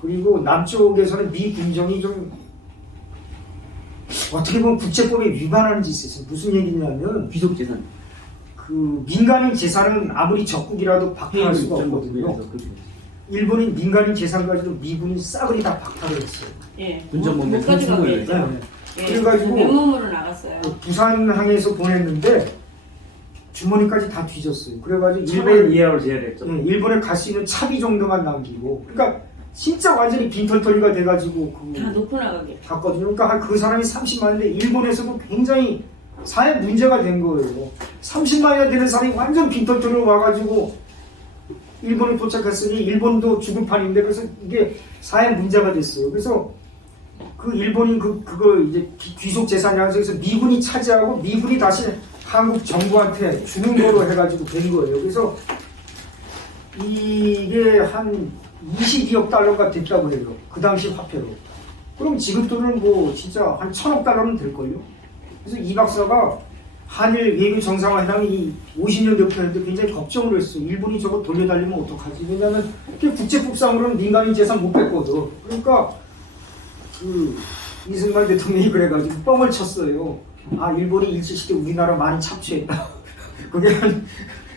그리고 남쪽에서는 미 군정이 좀 어떻게 보면 국제법에 위반하는 짓이 있어요. 무슨 얘기냐면 귀속재산. 민간인 재산은 아무리 적국이라도 박탈할 수가 없거든요. 일본인 민간인 재산까지도 미군이 싸그리 다 박탈을 했어요. 예. 군정범죄 못 가져가게 선수를 했죠. 네. 그래가지고 맨몸으로 나갔어요. 부산항에서 보냈는데 주머니까지 다 뒤졌어요. 그래가지고 차별 이하로 제외했죠. 일본에 갈 수 있는 차비 정도만 남기고, 그러니까 진짜 완전히 빈털터리가 돼가지고 다 놓고 나가게. 갔거든요. 그러니까 그 사람이 30만인데 일본에서도 굉장히 사회 문제가 된 거예요. 30만이나 되는 사람이 완전 빈털터리로 와가지고 일본에 도착했으니 일본도 죽을 판인데 그래서 이게 사회 문제가 됐어요. 그래서 그 일본인 그걸 이제 귀속 재산이라서 그래서 미군이 차지하고 미군이 다시 한국 정부한테 주는 거로 해가지고 된 거예요. 그래서 이게 한 22억 달러가 됐다고 해요. 그 당시 화폐로. 그럼 지금 돈은 진짜 한 1000억 달러는 될걸요. 그래서 이 박사가 한일 외교 정상회담이 50년 됐고 했는데 굉장히 걱정을 했어요. 일본이 저거 돌려달리면 어떡하지? 왜냐면 국제법상으로는 민간인 재산 못 뺐거든. 그러니까 이승만 대통령이 그래가지고 뻥을 쳤어요. 일본이 일제시대 우리나라 많이 착취했다. 그게 한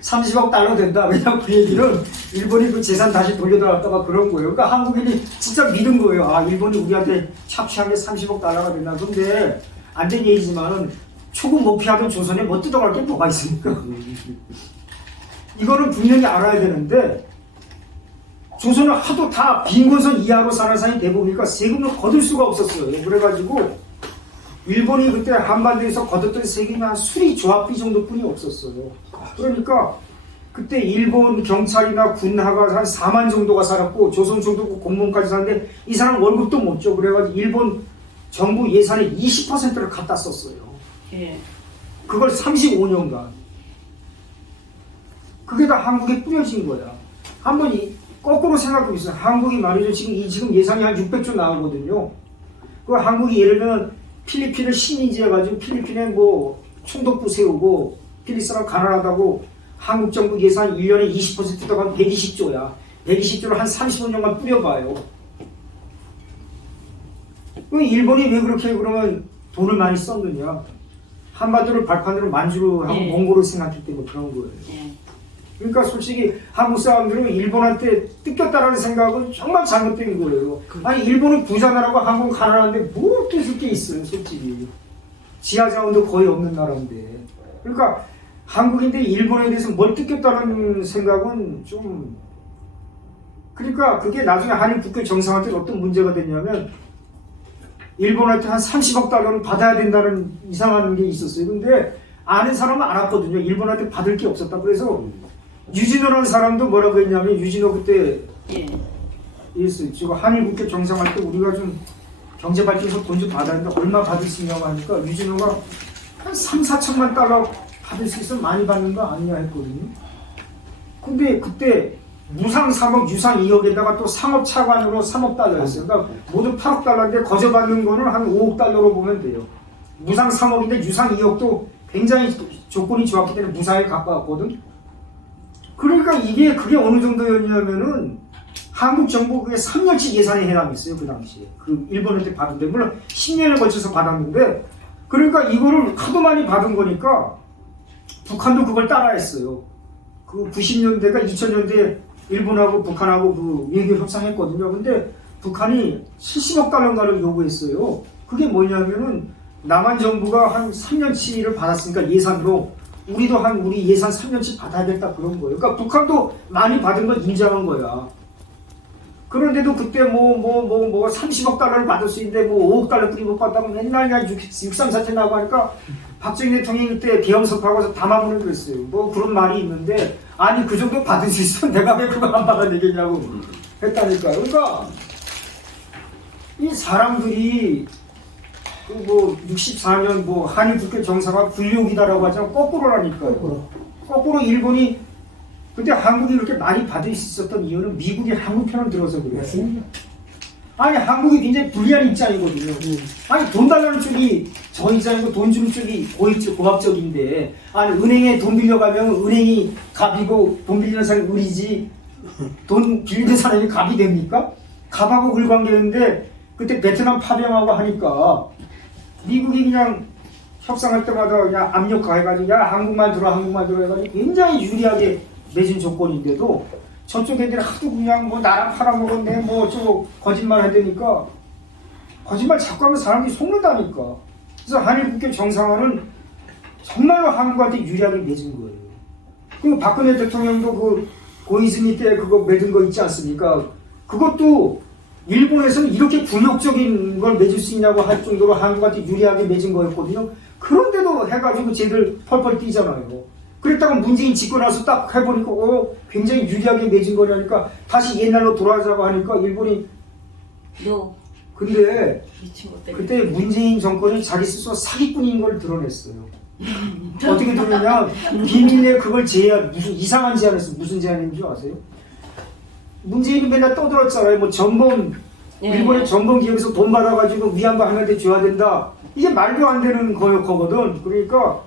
30억 달러 된다. 왜냐면 그 얘기는 일본이 그 재산 다시 돌려달라다가 그런 거예요. 그러니까 한국인이 진짜 믿은 거예요. 일본이 우리한테 착취한 게 30억 달러가 된다. 근데 안 된 얘기지만은 초국 목피하던 조선에 뜯어갈 게 뭐가 있습니까? 이거는 분명히 알아야 되는데 조선은 하도 다 빈곤선 이하로 사는 사람이 대부분이니까 세금을 거둘 수가 없었어요. 그래가지고 일본이 그때 한반도에서 거뒀던 세금이 한 수리 조합비 정도뿐이 없었어요. 그러니까 그때 일본 경찰이나 군하가 한 4만 정도가 살았고 조선 총독부 공무원까지 사는데 이 사람 월급도 못 줘. 그래가지고 일본 정부 예산의 20%를 갖다 썼어요. 예. 그걸 35년간. 그게 다 한국에 뿌려진 거야. 한번 거꾸로 생각해보세요. 한국이 말이죠. 지금 예산이 한 600조 나오거든요. 그 한국이 예를 들면 필리핀을 식민지 해가지고 필리핀에 뭐 총독부 세우고 필리핀 사람 가난하다고 한국 정부 예산 1년에 20%가 한 120조야. 120조를 한 35년만 뿌려봐요. 일본이 왜 그렇게 그러면 돈을 많이 썼느냐. 한반도를 발판으로 만주로 하고 예. 몽골을 생각했기 때문에 그런 거예요. 예. 그러니까 솔직히 한국 사람들은 일본한테 뜯겼다라는 생각은 정말 잘못된 거예요. 아니 일본은 부자나라고 한국은 가난한데 뭐 뜯을 게 있어요 솔직히. 지하자원도 거의 없는 나라인데. 그러니까 한국인들이 일본에 대해서 뭘 뜯겼다는 생각은 좀 그러니까 그게 나중에 한일 국교 정상화 때 어떤 문제가 됐냐면 일본한테 한 30억 달러를 받아야 된다는 이상한 게 있었어요. 근데 아는 사람은 알았거든요. 일본한테 받을 게 없었다. 그래서 유진호라는 사람도 뭐라고 했냐면 유진호 그때 예. 이랬어요. 지금 한일 국교 정상화 때 우리가 좀 경제 발전에서 돈 좀 받아야 되는데 얼마 받을 수 있냐고 하니까 유진호가 한 3, 4천만 달러 받을 수 있으면 많이 받는 거 아니냐 했거든요. 근데 그때 무상 3억, 유상 2억에다가 또 상업 차관으로 3억 달러였어요. 그러니까 모두 8억 달러인데 거저받는 거는 한 5억 달러로 보면 돼요. 무상 3억인데 유상 2억도 굉장히 조건이 좋았기 때문에 무상에 가까웠거든. 그러니까 그게 어느 정도였냐면은 한국 정부 그게 3년치 예산에 해당했어요. 그 당시에. 그 일본한테 받은데 물론 10년에 걸쳐서 받았는데 그러니까 이거를 하도 많이 받은 거니까 북한도 그걸 따라했어요. 그 90년대가 2000년대 일본하고 북한하고 그 외교 협상했거든요. 근데 북한이 70억 달러인가를 요구했어요. 그게 뭐냐면은 남한 정부가 한 3년치를 받았으니까 예산으로 우리도 우리 예산 3년치 받아야겠다 그런 거예요. 그러니까 북한도 많이 받은 걸 인정한 거야. 그런데도 그때 30억 달러를 받을 수 있는데 5억 달러뿐이 못 받다고 맨날 그냥 6.3사태 나고 하니까 박정희 대통령이 그때 계엄석하고서 담화문을 그랬어요. 뭐 그런 말이 있는데 아니 그 정도 받을 수 있으면 내가 왜 그거 안 받아내겠냐고 했다니까요. 그러니까 이 사람들이 그 64년 한일 국교 정상화 굴욕이다라고 하잖아. 거꾸로라니까요. 거꾸로 일본이 근데 한국이 이렇게 많이 받을 수 있었던 이유는 미국이 한국 편을 들어서 그래요. 아니 한국이 굉장히 불리한 입장이거든요. 아니 돈 달라는 쪽이 저 입장이고 돈 주는 쪽이 고압적인데 아니 은행에 돈 빌려가면 은행이 갑이고 돈 빌리는 사람이 을이지 돈 빌리는 사람이 갑이 됩니까? 갑하고 을 관계인데 그때 베트남 파병하고 하니까 미국이 그냥 협상할 때마다 그냥 압력 가해가지고 야 한국말 들어 해가지고 굉장히 유리하게 맺은 조건인데도 저쪽 애들이 하도 그냥 나랑 팔아먹었네 어쩌고 거짓말 하다니까 거짓말 자꾸 하면 사람들이 속는다니까. 그래서 한일 국교 정상화는 정말로 한국한테 유리하게 맺은 거예요. 그리고 박근혜 대통령도 그 고이즈미 때 그거 맺은 거 있지 않습니까? 그것도 일본에서는 이렇게 굴욕적인 걸 맺을 수 있냐고 할 정도로 한국한테 유리하게 맺은 거였거든요. 그런데도 해가지고 쟤들 펄펄 뛰잖아요. 그랬다가 문재인 짓고 나서 딱 해보니까 굉장히 유리하게 맺은 거냐니까 다시 옛날로 돌아가자고 하니까 일본이 근데 그때 문재인 정권이 자기 스스로 사기꾼인 걸 드러냈어요. 어떻게 드러내냐 비밀리에 그걸 무슨 이상한 제안했어요. 무슨 제안인지 아세요? 문재인이 맨날 떠들었잖아요. 전범 일본의 전범 기업에서 돈 받아가지고 위안부 하나한테 줘야 된다. 이게 말도 안 되는 거거든. 그러니까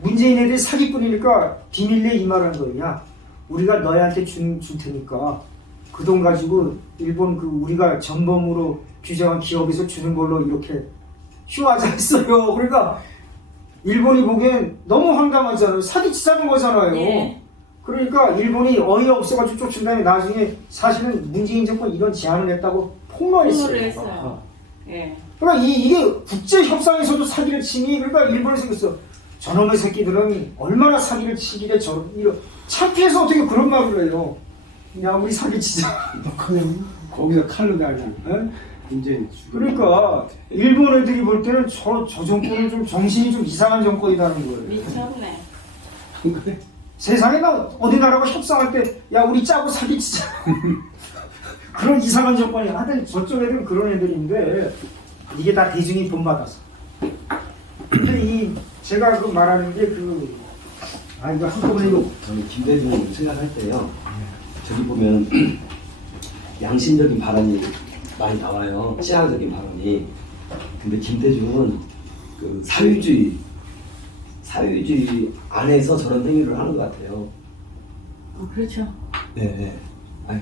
문재인 애들이 사기꾼이니까 비밀리에 이 말한 거야. 우리가 너희한테 줄 테니까 그 돈 가지고 일본 우리가 전범으로 규정한 기업에서 주는 걸로 이렇게 쇼하자 했어요. 그러니까 일본이 보기엔 너무 황당하잖아요. 사기치자는 거잖아요. 예. 그러니까 일본이 어이없어가지고 쫓은 다음에 나중에 사실은 문재인 정권 이런 제안을 했다고 폭로했어요. 예. 그러니까 이게 국제 협상에서도 사기를 치니 그러니까 일본에서 그랬어. 저놈의 새끼들은 얼마나 사기를 치길래 창피해서 어떻게 그런 말을 해요. 야 우리 사기치자. 거기서 칼로 달자. 이제 그러니까 일본 애들이 볼 때는 저 정권은 좀 정신이 좀 이상한 정권이라는 거예요. 미쳤네. 세상에 나 어디 나라가 협상할 때 야 우리 짜고 사기치자 그런 이상한 정권이 하여튼 저쪽 애들은 그런 애들인데 이게 다 대중이 본받아서. 근데 이 제가 그 말하는 게 이거 한꺼번에 이거 저는 김대중 생각할 때요. 저기 보면 양심적인 발언이 많이 나와요. 신앙적인 발언이. 근데 김대중은 그 사회주의 안에서 저런 행위를 하는 것 같아요. 그렇죠. 네. 아니,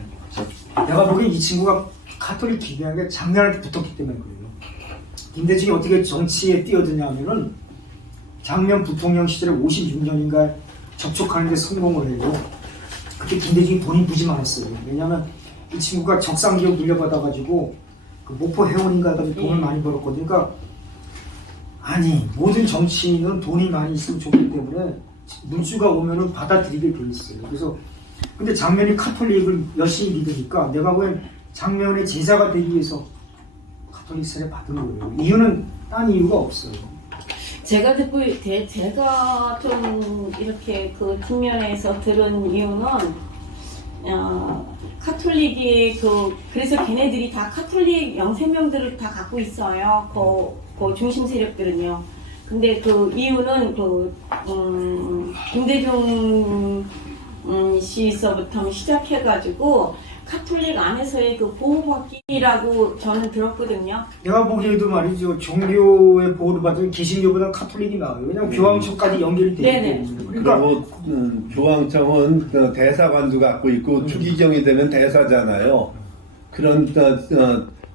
내가 보기엔 이 친구가 카톨릭 기대하게 장년한테 붙었기 때문에 그래요. 김대중이 어떻게 정치에 뛰어드냐면은 장면 부통령 시절에 56년인가 접촉하는 데 성공을 해요. 그때 김대중이 돈이 부지 많았어요. 왜냐하면 이 친구가 적상기업 물려받아가지고 그 목포 회원인가 가지고 돈을 많이 벌었거든요. 그러니까 아니 모든 정치인은 돈이 많이 있으면 좋기 때문에 물주가 오면은 받아들이게 돼 있어요. 그래서 근데 장면이 카톨릭을 열심히 믿으니까 내가 보기엔 장면의 제자가 되기 위해서 카톨릭 세례 받은 거예요. 이유는 딴 이유가 없어요. 제가 좀 이렇게 그 뒷면에서 들은 이유는 카톨릭이 그래서 걔네들이 다 카톨릭 영세명들을 다 갖고 있어요. 그 중심 세력들은요. 근데 그 이유는 김대중 시서부터 시작해가지고 카톨릭 안에서의 그 보호받기라고 저는 들었거든요. 내가 보기에도 말이죠. 종교의 보호를 받으면 개신교보다 카톨릭이 나아요. 왜냐면 교황청까지 연결이 되기 네네. 때문에. 그러니까 그리고 교황청은 대사관도 갖고 있고 추기경이 되면 대사잖아요. 그런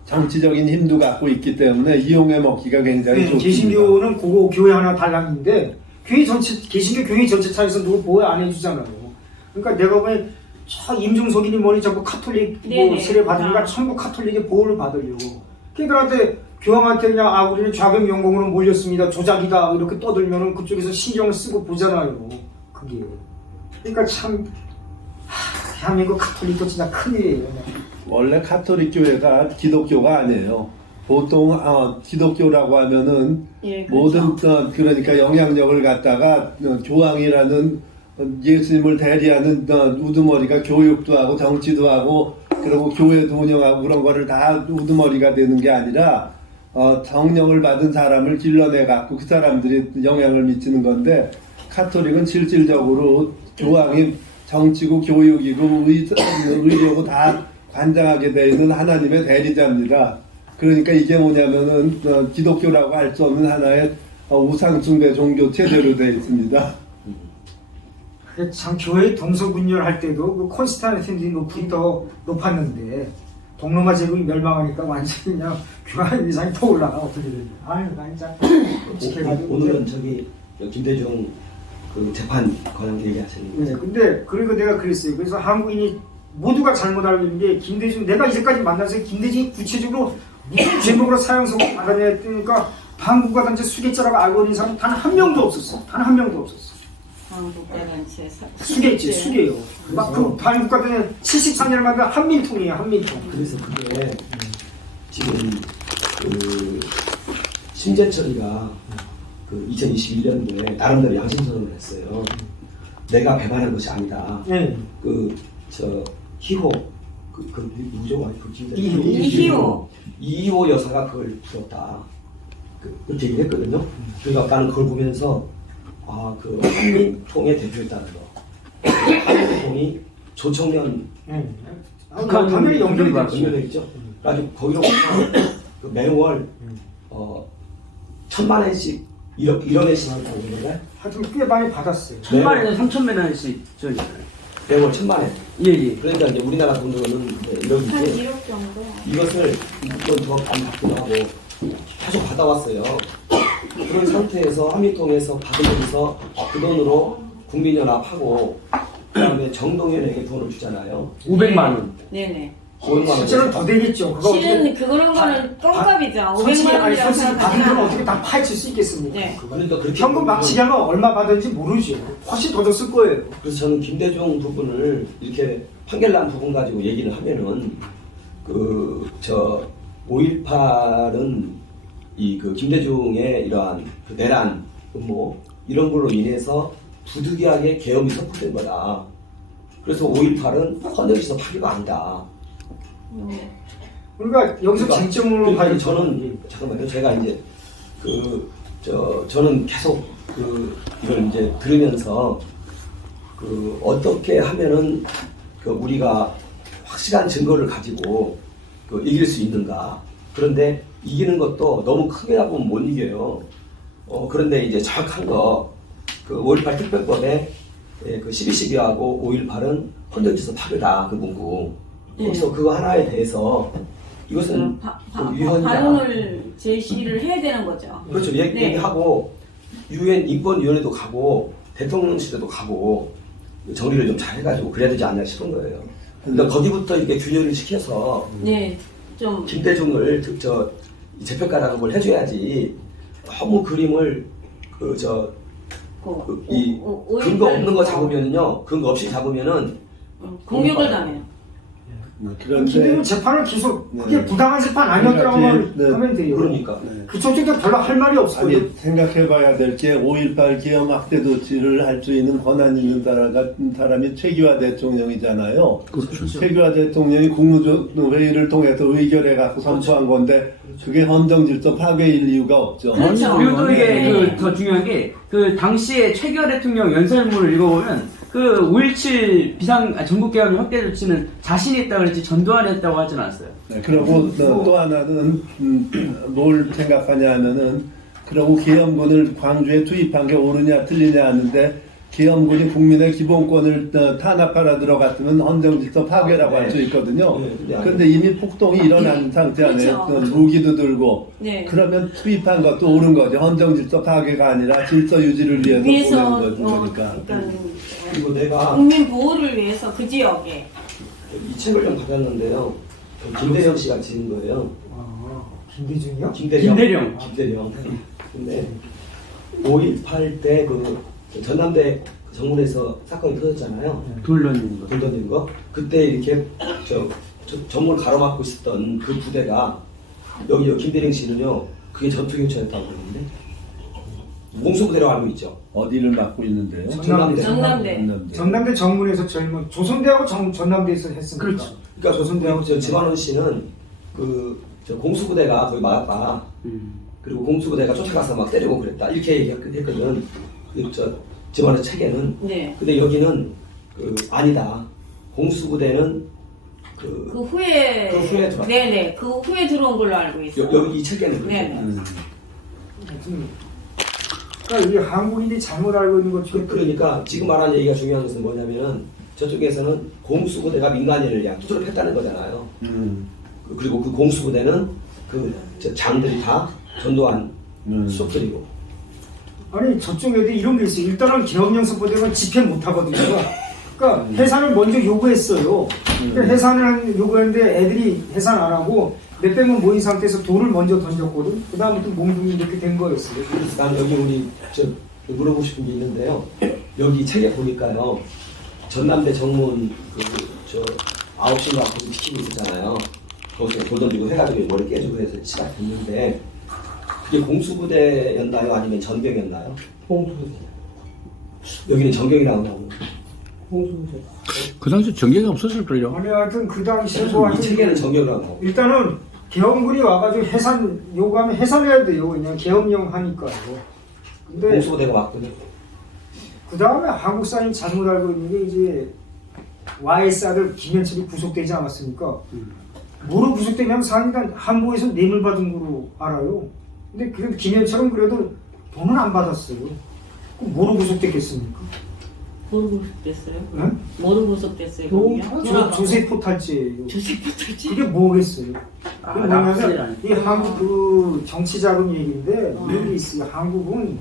정치적인 힘도 갖고 있기 때문에 이용해 먹기가 굉장히 네, 좋습니다. 개신교는 그거 교회 하나 달랑인데 개신교 교회 전체 차에서 누구 보호 안 해주잖아요. 그러니까 내가 보면 임중석이니 뭐니 자꾸 카톨릭 네네. 세례 받으니까 전부 카톨릭의 보호를 받으려고. 걔들한테 교황한테 그냥 우리는 좌경 영공으로 몰렸습니다. 조작이다 이렇게 떠들면은 그쪽에서 신경을 쓰고 보잖아요. 그게. 그러니까 참 대한민국 카톨릭도 진짜 큰일이에요. 원래 카톨릭 교회가 기독교가 아니에요. 보통 기독교라고 하면은 예, 그렇죠. 모든 그러니까 영향력을 갖다가 교황이라는 예수님을 대리하는 우두머리가 교육도 하고 정치도 하고 그리고 교회도 운영하고 그런 거를 다 우두머리가 되는 게 아니라 정령을 받은 사람을 길러내 갖고 그 사람들이 영향을 미치는 건데 카톨릭은 실질적으로 교황이 정치고 교육이고 의료고 다 관장하게 되어 있는 하나님의 대리자입니다. 그러니까 이게 뭐냐면은 기독교라고 할 수 없는 하나의 우상숭배 종교 체제로 되어 있습니다. 참 교회 동서분열할 때도 그 콘스탄틴이 높이 더 높았는데 동로마 제국이 멸망하니까 완전히 그냥 교황 위상이 더 올라가 어떻게 되냐. 아유 진짜 끔찍해가지고. 오늘은 저기 김대중 그 재판 관련 얘기하시는 네, 근데 그리고 내가 그랬어요. 그래서 한국인이 모두가 잘못 알고 있는 게 김대중 내가 이제까지 만나서 김대중이 구체적으로 무슨 제목으로 사형 선고 받았냐 했으니까 반국가단체 수괴죄라고 알고 있는 사람 단 한 명도 없었어. 단 한 명도 없었어. 한국가단체 수괴죄, 수괴요. 막 그 반국가단체 73년을 만든 한민통이에요, 한민통. 그래서 그게 지금 그 심재철이가 그 2021년도에 나름대로 양심선언을 했어요. 내가 배반한 것이 아니다. 네. 희호 누구죠? 이희호 여사가 그걸 풀었다. 그렇게 얘기를 했거든요. 그러니까 나는 그걸 보면서 그 한민통의 대표였다는 거. 한민통이 조청년 당연히 연결돼 있죠. 그래가지고 거기로 그 매월 1,000만 원씩 1억 원씩 하고 있는데 하여튼 꽤 많이 받았어요. 1,000만에서 3,000만 원씩 저기 매월 1,000만 원. 예예. 그러니까 이제 우리나라 돈으로는 한 1억이지. 1억 정도. 이것을 이건 더 많이 받기도 하고 계속 받아왔어요. 그런 상태에서 한민통에서 받으면서 그 돈으로 국민연합하고 그다음에 정동현에게 돈을 주잖아요. 500만 원. 네네. 실제로는 더 되겠죠. 그거 실은 그런 거는 똥값이죠. 솔직히 500만 원이라고 받은 돈 어떻게 생각하면 다 파헤칠 수 있겠습니까? 네. 그러니까 그렇게 현금 보면 망치게 하면 얼마 받은지 모르죠. 훨씬 더 줬을 거예요. 그래서 저는 김대중 부분을 이렇게 판결난 부분 가지고 얘기를 하면은 5.18은 이 그 김대중의 이러한 그 내란 음모 이런 걸로 인해서 부득이하게 계엄이 선포된 거다. 그래서 5.18은 헌정시서 파기가 아니다. 그러니까 여기서 그러니까 쟁점으로 그러니까 가야 저는 잠깐만요. 제가 이제 저는 계속 이걸 이제 들으면서 어떻게 하면은 우리가 확실한 증거를 가지고 이길 수 있는가. 그런데 이기는 것도 너무 크게 하면 못 이겨요. 그런데 이제 정확한 거, 5.18 특별법에 12.12하고 5.18은 헌정지서 파괴다, 그 문구. 그래서 그거 하나에 대해서 이것은 위헌이다. 반론을 제시를 해야 되는 거죠. 그렇죠. 네. 얘기하고 UN 인권위원회도 가고 대통령실에도 가고 정리를 좀 잘 해가지고 그래야 되지 않나 싶은 거예요. 근데 거기부터 이렇게 균열을 시켜서 네, 좀 김대중을 재평가라는 걸 해줘야지 너무 그림을 근거 없는 거 잡으면요, 근거 없이 잡으면은 공격을 당해요. 그런데 김대중 재판을 계속 그게 네. 부당한 재판 아니었다고만 네. 하면 돼요. 그러니까 그쪽도 별로 할 말이 없어요. 아니 생각해봐야 될 게 5.18 기업 학대 조치를 할 수 있는 권한 있는 사람이 최규하 대통령이잖아요. 그렇죠. 최규하 대통령이 국무회의를 통해서 의결해 갖고 선포한 건데 그게 헌정질서 파괴일 이유가 없죠. 그렇죠. 그리고 또 이게 네. 더 중요한 게 당시에 최규하 대통령 연설문을 읽어보면 5.17 전국개헌 확대 조치는 자신이 했다고 그랬지 전두환이 했다고 하진 않았어요. 네, 그리고 또 하나는 뭘 생각하냐 하면은 그러고 계엄군을 광주에 투입한 게 옳으냐 틀리냐 하는데 계엄군이 국민의 기본권을 탄압하러 들어갔으면 헌정질서 파괴라고 할 수 있거든요. 그런데 이미 폭동이 일어난 상태 안에 그렇죠. 무기도 들고 네. 그러면 투입한 것도 옳은 거죠. 헌정질서 파괴가 아니라 질서 유지를 위해서 위해서 보낸 거니까. 그리고 내가 국민 보호를 위해서 그 지역에 이 책을 좀 받았는데요. 김대영 씨가 지은 거예요. 김대중이요? 김대령. 근데 5.18 때 전남대 정문에서 사건이 터졌잖아요. 돌 던지는 거. 돌 던진 거. 그때 이렇게 정문을 가로막고 있었던 그 부대가 여기 김대령 씨는요. 그게 전투경찰이었다고 그러는데 공수부대로 알고 있죠. 어디를 맡고 있는데요? 전남대. 전남대 정문에서 조선대하고 전남대에서 했습니다. 그렇죠. 그러니까 조선대하고 지만원 씨는 공수부대가 거기 막았다. 그리고 공수부대가 쫓아가서 막 때리고 그랬다. 이렇게 얘기했거든. 지만원 책에는. 네. 근데 여기는 아니다. 공수부대는 그 후에 들어왔다. 네네 그 후에 들어온 걸로 알고 있어요. 여기 이 책에는 네네. 그러니까 이 한국인들이 잘못 알고 있는 것 중에 그러니까 지금 말하는 얘기가 중요한 것은 뭐냐면은 저쪽에서는 공수부대가 민간인을 그냥 투입했다는 거잖아요. 그리고 그 공수부대는 장들이 다 전두환 수석들이고. 아니 저쪽에도 이런 게 있어요. 일단은 계엄령선포되면 집회 못 하거든요. 그러니까 해산을 먼저 요구했어요. 그러니까 해산을 요구했는데 애들이 해산 안 하고 몇백 명 모인 상태에서 돌을 먼저 던졌거든. 그 다음부터 몽둥이 이렇게 된 거였어요. 그래서 난 여기 우리 물어보고 싶은 게 있는데요. 여기 책에 보니까요. 전남대 정문 9시인가 거기서 지키고 있었잖아요. 거기서 돌 던지고 해가지고 머리 깨지고 해서 시간 됐는데 그게 공수부대였나요? 아니면 전경이었나요? 공수부대. 여기는 전경이라고 나오고. 공수부대. 그 당시 전경이 없었을걸요. 아니 하여튼 그 당시에 뭐 이 책에는 전경이라고 나오고. 일단은 계엄군이 와가지고 해산 요구하면 해산해야 돼요. 그냥 계엄령 하니까요. 근데 공수부대가 왔거든요. 그 다음에 한국 사람이 잘못 알고 있는 게 이제 YS아들 김현철이 구속되지 않았습니까? 뭐로 구속되냐면 상위단 한보에서 뇌물 받은 거로 알아요. 근데 그래도 김현철은 그래도 돈은 안 받았어요. 그럼 뭐로 구속됐겠습니까? 뭐로 구속됐어요? 응? 뭐로 구속됐어요? 거기요? 조세포 탈죄예요. 조세포 탈죄. 그게 뭐겠어요? 그게 납치를 뭐냐면 안 이 한국 정치 자금 얘기인데 이런 게 있어요. 한국은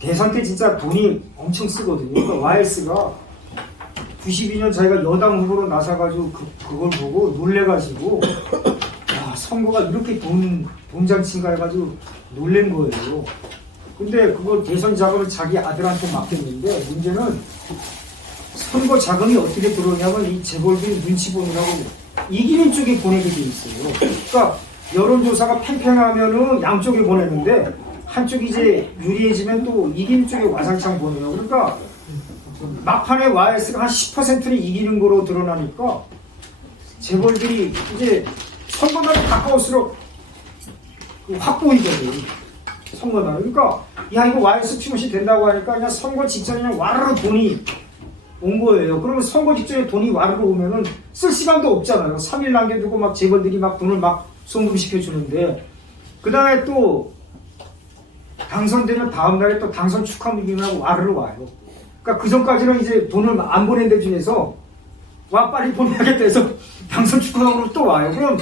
대선 때 진짜 돈이 엄청 쓰거든요. 그러니까 YS가 92년 자기가 여당 후보로 나서가지고 그걸 보고 놀래가지고 야, 선거가 이렇게 돈장친가 해가지고 놀란 거예요. 근데 그걸 대선 자금을 자기 아들한테 맡겼는데 문제는 선거 자금이 어떻게 들어오냐면 이 재벌들이 눈치 보느라고 이기는 쪽에 보내게 돼 있어요. 그러니까 여론조사가 팽팽하면은 양쪽에 보내는데 한쪽이 이제 유리해지면 또 이기는 쪽에 와장창 보내요. 그러니까 막판에 YS가 한 10%는 이기는 거로 드러나니까 재벌들이 이제 선거날이 가까울수록 확 보이거든. 선거날. 그러니까 야 이거 YS 티못이 된다고 하니까 그냥 선거 직전에 그냥 와르르 돈이 온 거예요. 그러면 선거 직전에 돈이 와르르 오면은 쓸 시간도 없잖아요. 3일 남겨두고 막 재벌들이 막 돈을 막 송금시켜 주는데 그 다음에 또 당선되면 다음날에 또 당선 축하 미팅하고 와르르 와요. 그러니까 그 전까지는 이제 돈을 안 보낸 데 중에서 와 빨리 보내야겠다 해서 당선 축하하고 또 와요. 그럼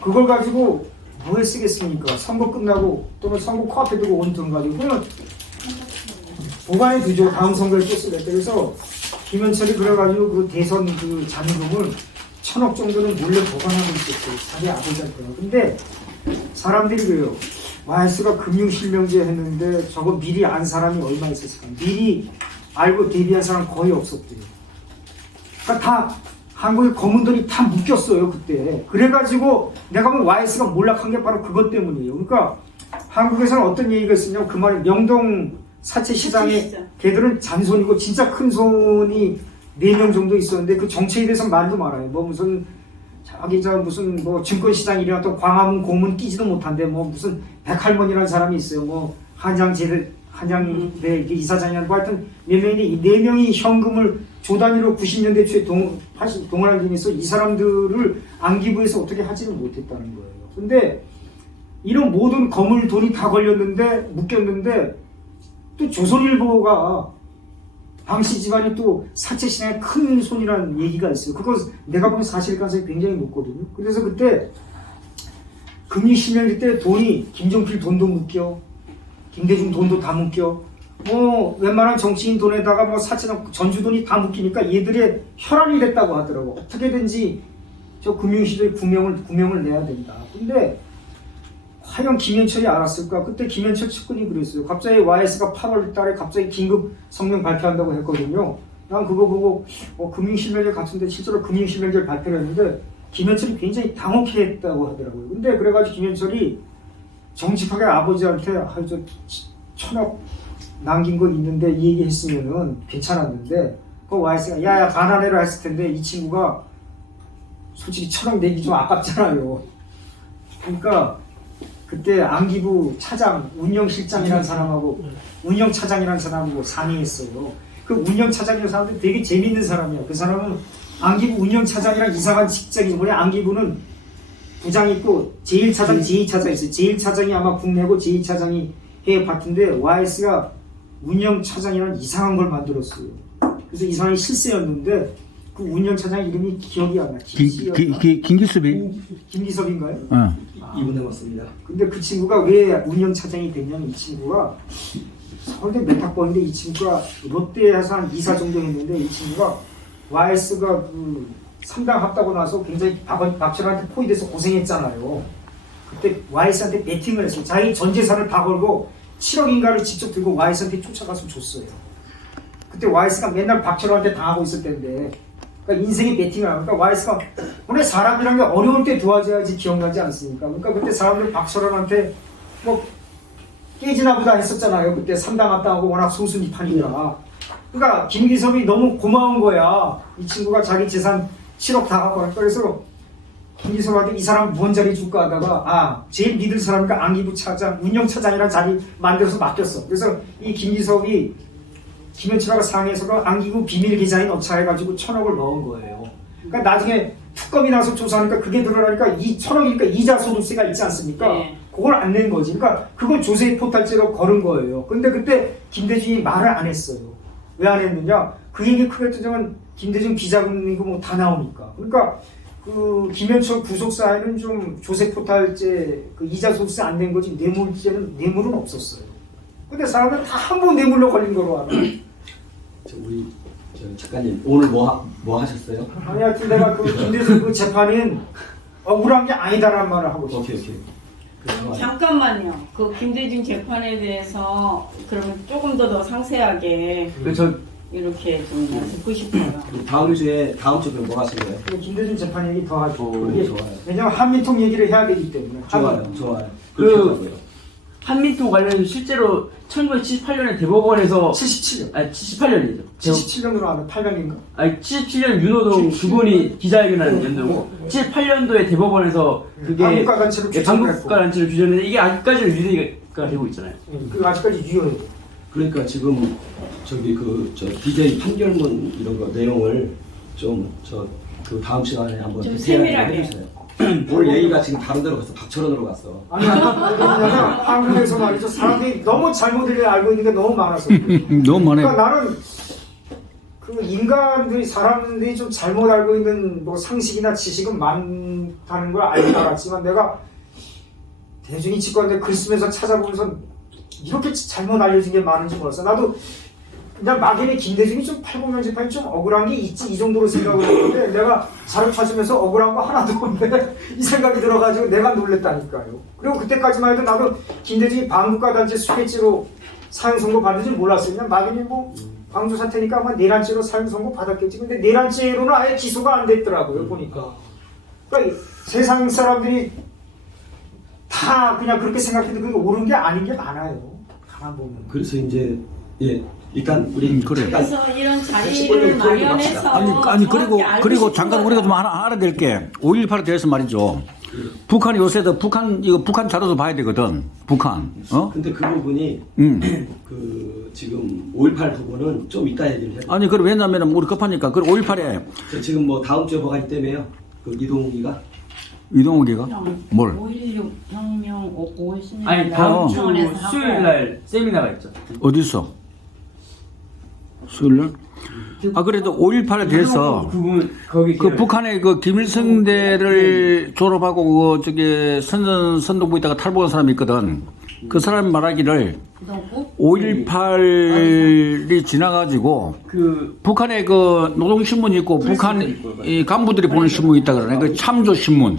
그걸 가지고 뭐에 쓰겠습니까? 선거 끝나고 또는 선거 코앞에 두고 온 돈 가지고 그러면 보관해 두죠. 다음 선거에 또 쓰겠다. 그래서 김현철이 그래가지고 그 대선 그 잔금을 1,000억 정도는 몰래 보관하고 있었어요. 자기 아버지한테. 근데 사람들이 그래요. YS가 금융실명제 했는데 저거 미리 안 사람이 얼마 있었을까? 미리 알고 대비한 사람 거의 없었대요. 그러니까 다 한국의 검은 돈이 다 묶였어요 그때. 그래가지고 내가 보면 YS가 몰락한 게 바로 그것 때문이에요. 그러니까 한국에서는 어떤 얘기가 있었냐면 그 말이 명동 사채시장에 걔들은 잔손이고 진짜 큰 손이 4명 정도 있었는데 그 정책에 대해서 말도 말아요. 뭐 무슨 자기 저 무슨 뭐 증권시장 일어났던 광화문 고문 끼지도 못한데 뭐 무슨 백할머니라는 사람이 있어요. 뭐 한양대 이사장이라고 하여튼 4명인데 이 4명이 현금을 조 단위로 90년대 초에 동원한 적이 있어 이 사람들을 안기부에서 어떻게 하지는 못했다는 거예요. 근데 이런 모든 거물 돈이 다 걸렸는데 묶였는데 또 조선일보가 당시 집안이 또 사채시장에 큰 손이라는 얘기가 있어요. 그거 내가 보면 사실 가능성이 굉장히 높거든요. 그래서 그때 금융실명제 때 돈이 김종필 돈도 묶여, 김대중 돈도 다 묶여, 뭐 웬만한 정치인 돈에다가 뭐 사채장 전주 돈이 다 묶이니까 얘들의 혈안이 됐다고 하더라고. 어떻게든지 저 금융시도에 구명을 내야 된다. 근데 과연 김현철이 알았을까? 그때 김현철 측근이 그랬어요. 갑자기 YS가 8월 달에 갑자기 긴급 성명 발표한다고 했거든요. 난 그거 보고 금융실명제 같은데 실제로 금융실명제를 발표를 했는데 김현철이 굉장히 당혹했다고 하더라고요. 근데 그래가지고 김현철이 정직하게 아버지한테 저 1,000억 남긴 거 있는데 이 얘기 했으면은 괜찮았는데 그 YS가 야야 반환해라 했을 텐데 이 친구가 솔직히 1,000억 내기 좀 아깝잖아요. 그러니까 그때 안기부 차장, 운영실장이라는 사람하고 운영차장이라는 사람하고 상의했어요. 그 운영차장이라는 사람은 되게 재밌는 사람이야. 그 사람은 안기부 운영차장이랑 이상한 직책이 뭐냐. 안기부는 부장 있고 제1차장, 제2차장 있어요. 제1차장이 아마 국내고 제2차장이 해외 파트인데 YS가 운영차장이라는 이상한 걸 만들었어요. 그래서 이 사람이 실세였는데 그 운영차장 이름이 기억이 안 나. 김기섭이? 김기섭인가요? 이분 남았습니다. 근데 그 친구가 왜 운영차장이 됐냐면 이 친구가 서울대 몇 학번인데 이 친구가 롯데에서 한 2사 정도 했는데 이 친구가 YS가 그 3당 합다고 나서 굉장히 박철한테 포위돼서 고생했잖아요. 그때 YS한테 배팅을 했어요. 자기 전 재산을 다 걸고 7억인가를 직접 들고 YS한테 쫓아가서 줬어요. 그때 YS가 맨날 박철한테 당하고 있을 때인데 그러니까 인생의 배팅을 하니까 그러니까 YS가 원래 사람이란 게 어려울 때 도와줘야지 기억나지 않습니까? 그러니까 그때 사람들 박철원한테 뭐 깨지나 보다 했었잖아요. 그때 3당 합당하고 워낙 소수니파니까. 그러니까 김기섭이 너무 고마운 거야. 이 친구가 자기 재산 7억 다 갖고 하니까. 그래서 김기섭한테 이 사람 무언 자리 줄까 하다가 제일 믿을 사람이니까 안기부 차장, 운영차장이라는 자리 만들어서 맡겼어. 그래서 이 김기섭이 김현철하고 상의해서 안기부 비밀 계좌에 넣자 해가지고 1,000억을 넣은 거예요. 그러니까 나중에 특검이 나서 조사하니까 그게 드러나니까 이 1,000억이니까 이자 소득세가 있지 않습니까? 네. 그걸 안 낸 거지. 그러니까 그걸 조세 포탈죄로 걸은 거예요. 근데 그때 김대중이 말을 안 했어요. 왜 안 했느냐? 그 얘기 크게 뜨자면 김대중 비자금이고 뭐 다 나오니까. 그러니까 그 김현철 구속사에는 좀 조세 포탈죄 그 이자 소득세 안 낸 거지 뇌물은 없었어요. 근데 사람들은 다 한 번 뇌물로 걸린 거로 알아. 우리 작가님 오늘 뭐 하셨어요? 아니 하여튼 내가 그 김대중 그 재판은 억울한 게 아니다라는 말을 하고 싶어요. 오케이. 잠깐만요. 그 김대중 재판에 대해서 그러면 조금 더 상세하게. 저 이렇게 좀 듣고 싶어요. 다음 주에 그럼 뭐 하실 거예요? 그 김대중 재판 얘기 더 하죠. 그게 좋아요. 왜냐면 한미통 얘기를 해야 되기 때문에. 좋아요. 그- 그렇게 하고요. 한민통 관련해서 실제로 1978년에 대법원에서 77년. 78년이죠. 77년으로 하면 800인가? 77년 윤호동 그분이 기자회견하는 연도고 78년도에 대법원에서 그게 반국가단체로 반국가단체로 규정했는데 이게 아직까지는 유죄가 되고 있잖아요. 그 아직까지 유효해요. 그러니까 지금 저기 저 DJ 판결문 이런 거 내용을 좀 그 다음 시간에 한번 좀 디테일하게 세밀하게. 해주세요. 오늘 얘기가 지금 다른 데로 갔어. 박철원으로 갔어. 아니, 왜냐면 한국에서 말이죠. 사람들이 너무 잘못을 알고 있는 게 너무 많아서. 너무 많아요. 그러니까 나는 그 인간들이, 사람들이 좀 잘못 알고 있는 뭐 상식이나 지식은 많다는 걸 알았지만 내가 대중이 직관대 글 쓰면서 찾아보면서 이렇게 잘못 알려진 게 많은지 몰랐어. 나도 그냥 막연히 김대중이 좀 팔공명 재판이 좀 억울한 게 있지 이 정도로 생각을 했는데 내가 자료 찾으면서 억울한 거 하나도 없는데 이 생각이 들어가지고 내가 놀랬다니까요. 그리고 그때까지만 해도 나도 김대중이 반국가단체 수배죄로 사형 선고 받는지 몰랐어요. 그냥 막연히 뭐 광주 사태니까 아마 내란죄로 사형 선고 받았겠지. 근데 내란죄로는 아예 기소가 안 됐더라고요 보니까. 그러니까 세상 사람들이 다 그냥 그렇게 생각해도 그게 옳은 게 아닌 게 많아요. 가만 보면. 그래서 이제 일단 우리 그래. 그래서 이런 자리를 마련해서 아니 그리고 잠깐 우리가 좀 하나 알아야 게 5.18에 대해서 말이죠. 북한이 요새도 북한 자료도 봐야 되거든. 북한. 근데 그 부분이 그 지금 5.18 부분은 좀 이따 얘기를 해야 돼. 아니 그래 왜냐면은 우리 급하니까 그 5.18에 지금 뭐 다음 주에 뭐가 있다며요? 그 이동욱이가 이동욱이가 뭘? 5.16 혁명 5월 16일 아니 다음 주 평원에서 하고. 수요일 날 세미나가 있죠. 어디 있어? 수요일날? 아 그래도 5.18에 대해서 그분 거기 그 북한의 그 김일성대를 졸업하고 그 저기 선동부에 있다가 탈북한 사람이 있거든. 그 사람이 말하기를 부동국? 5.18이 지나가지고 그 북한의 그 노동신문이 있고 북한 이 간부들이 보는 신문이 있다 그러네. 그 참조신문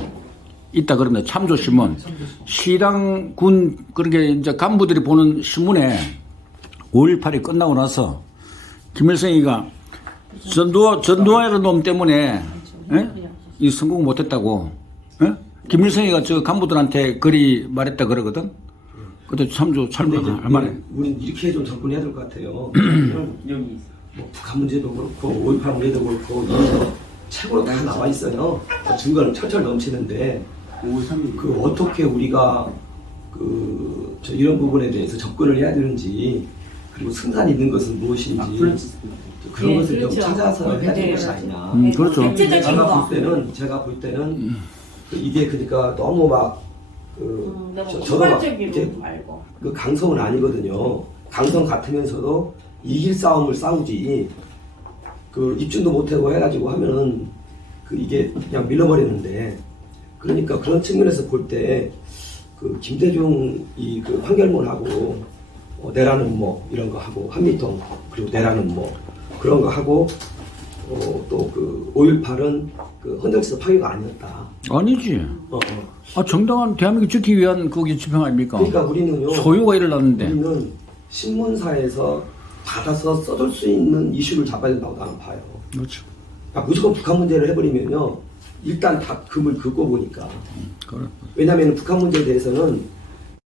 있다 그러네. 참조신문. 시당군 그렇게 이제 간부들이 보는 신문에 5.18이 끝나고 나서 김일성이가 전두환이라는 놈 때문에 이 성공 못했다고. 김일성이가 저 간부들한테 그리 말했다 그러거든. 그때 참조 할 만해. 우린 이렇게 좀 접근해야 될 것 같아요. 여기 있어. 뭐 북한 문제도 그렇고 5.18 문제도 그렇고 이런 책으로 다 나와 있어요. 증거는 철철 넘치는데 그 어떻게 우리가 저 이런 부분에 대해서 접근을 해야 되는지 그리고 승산 있는 것은 무엇인지 그런 네, 것을 그렇죠. 좀 찾아서 해야 되는 네. 것이 아니냐. 그렇죠. 대체적인 거. 제가 볼 때는 이게 그러니까 너무 막 너무 저도 막 포괄적이로 이렇게 말고. 그 강성은 아니거든요. 강성 같으면서도 이길 싸움을 싸우지. 그 입증도 못하고 해가지고 하면은 그 이게 그냥 밀어버리는데. 그러니까 그런 측면에서 볼 때 그 김대중 그 판결문하고 내라는 뭐 이런 거 하고 한미통 그리고 내라는 뭐 그런 거 하고 또 그 5.18은 그 헌정시대 파괴가 아니었다. 아니지. 아 정당한 대한민국 지키기 위한 그게 집행 아닙니까? 그러니까 우리는요. 소요가 일어났는데. 우리는 신문사에서 받아서 써줄 수 있는 이슈를 잡아야 된다고 나는 봐요. 그렇죠. 그러니까 무조건 북한 문제를 해버리면요. 일단 다 금을 긋고 보니까. 그래. 왜냐하면 북한 문제에 대해서는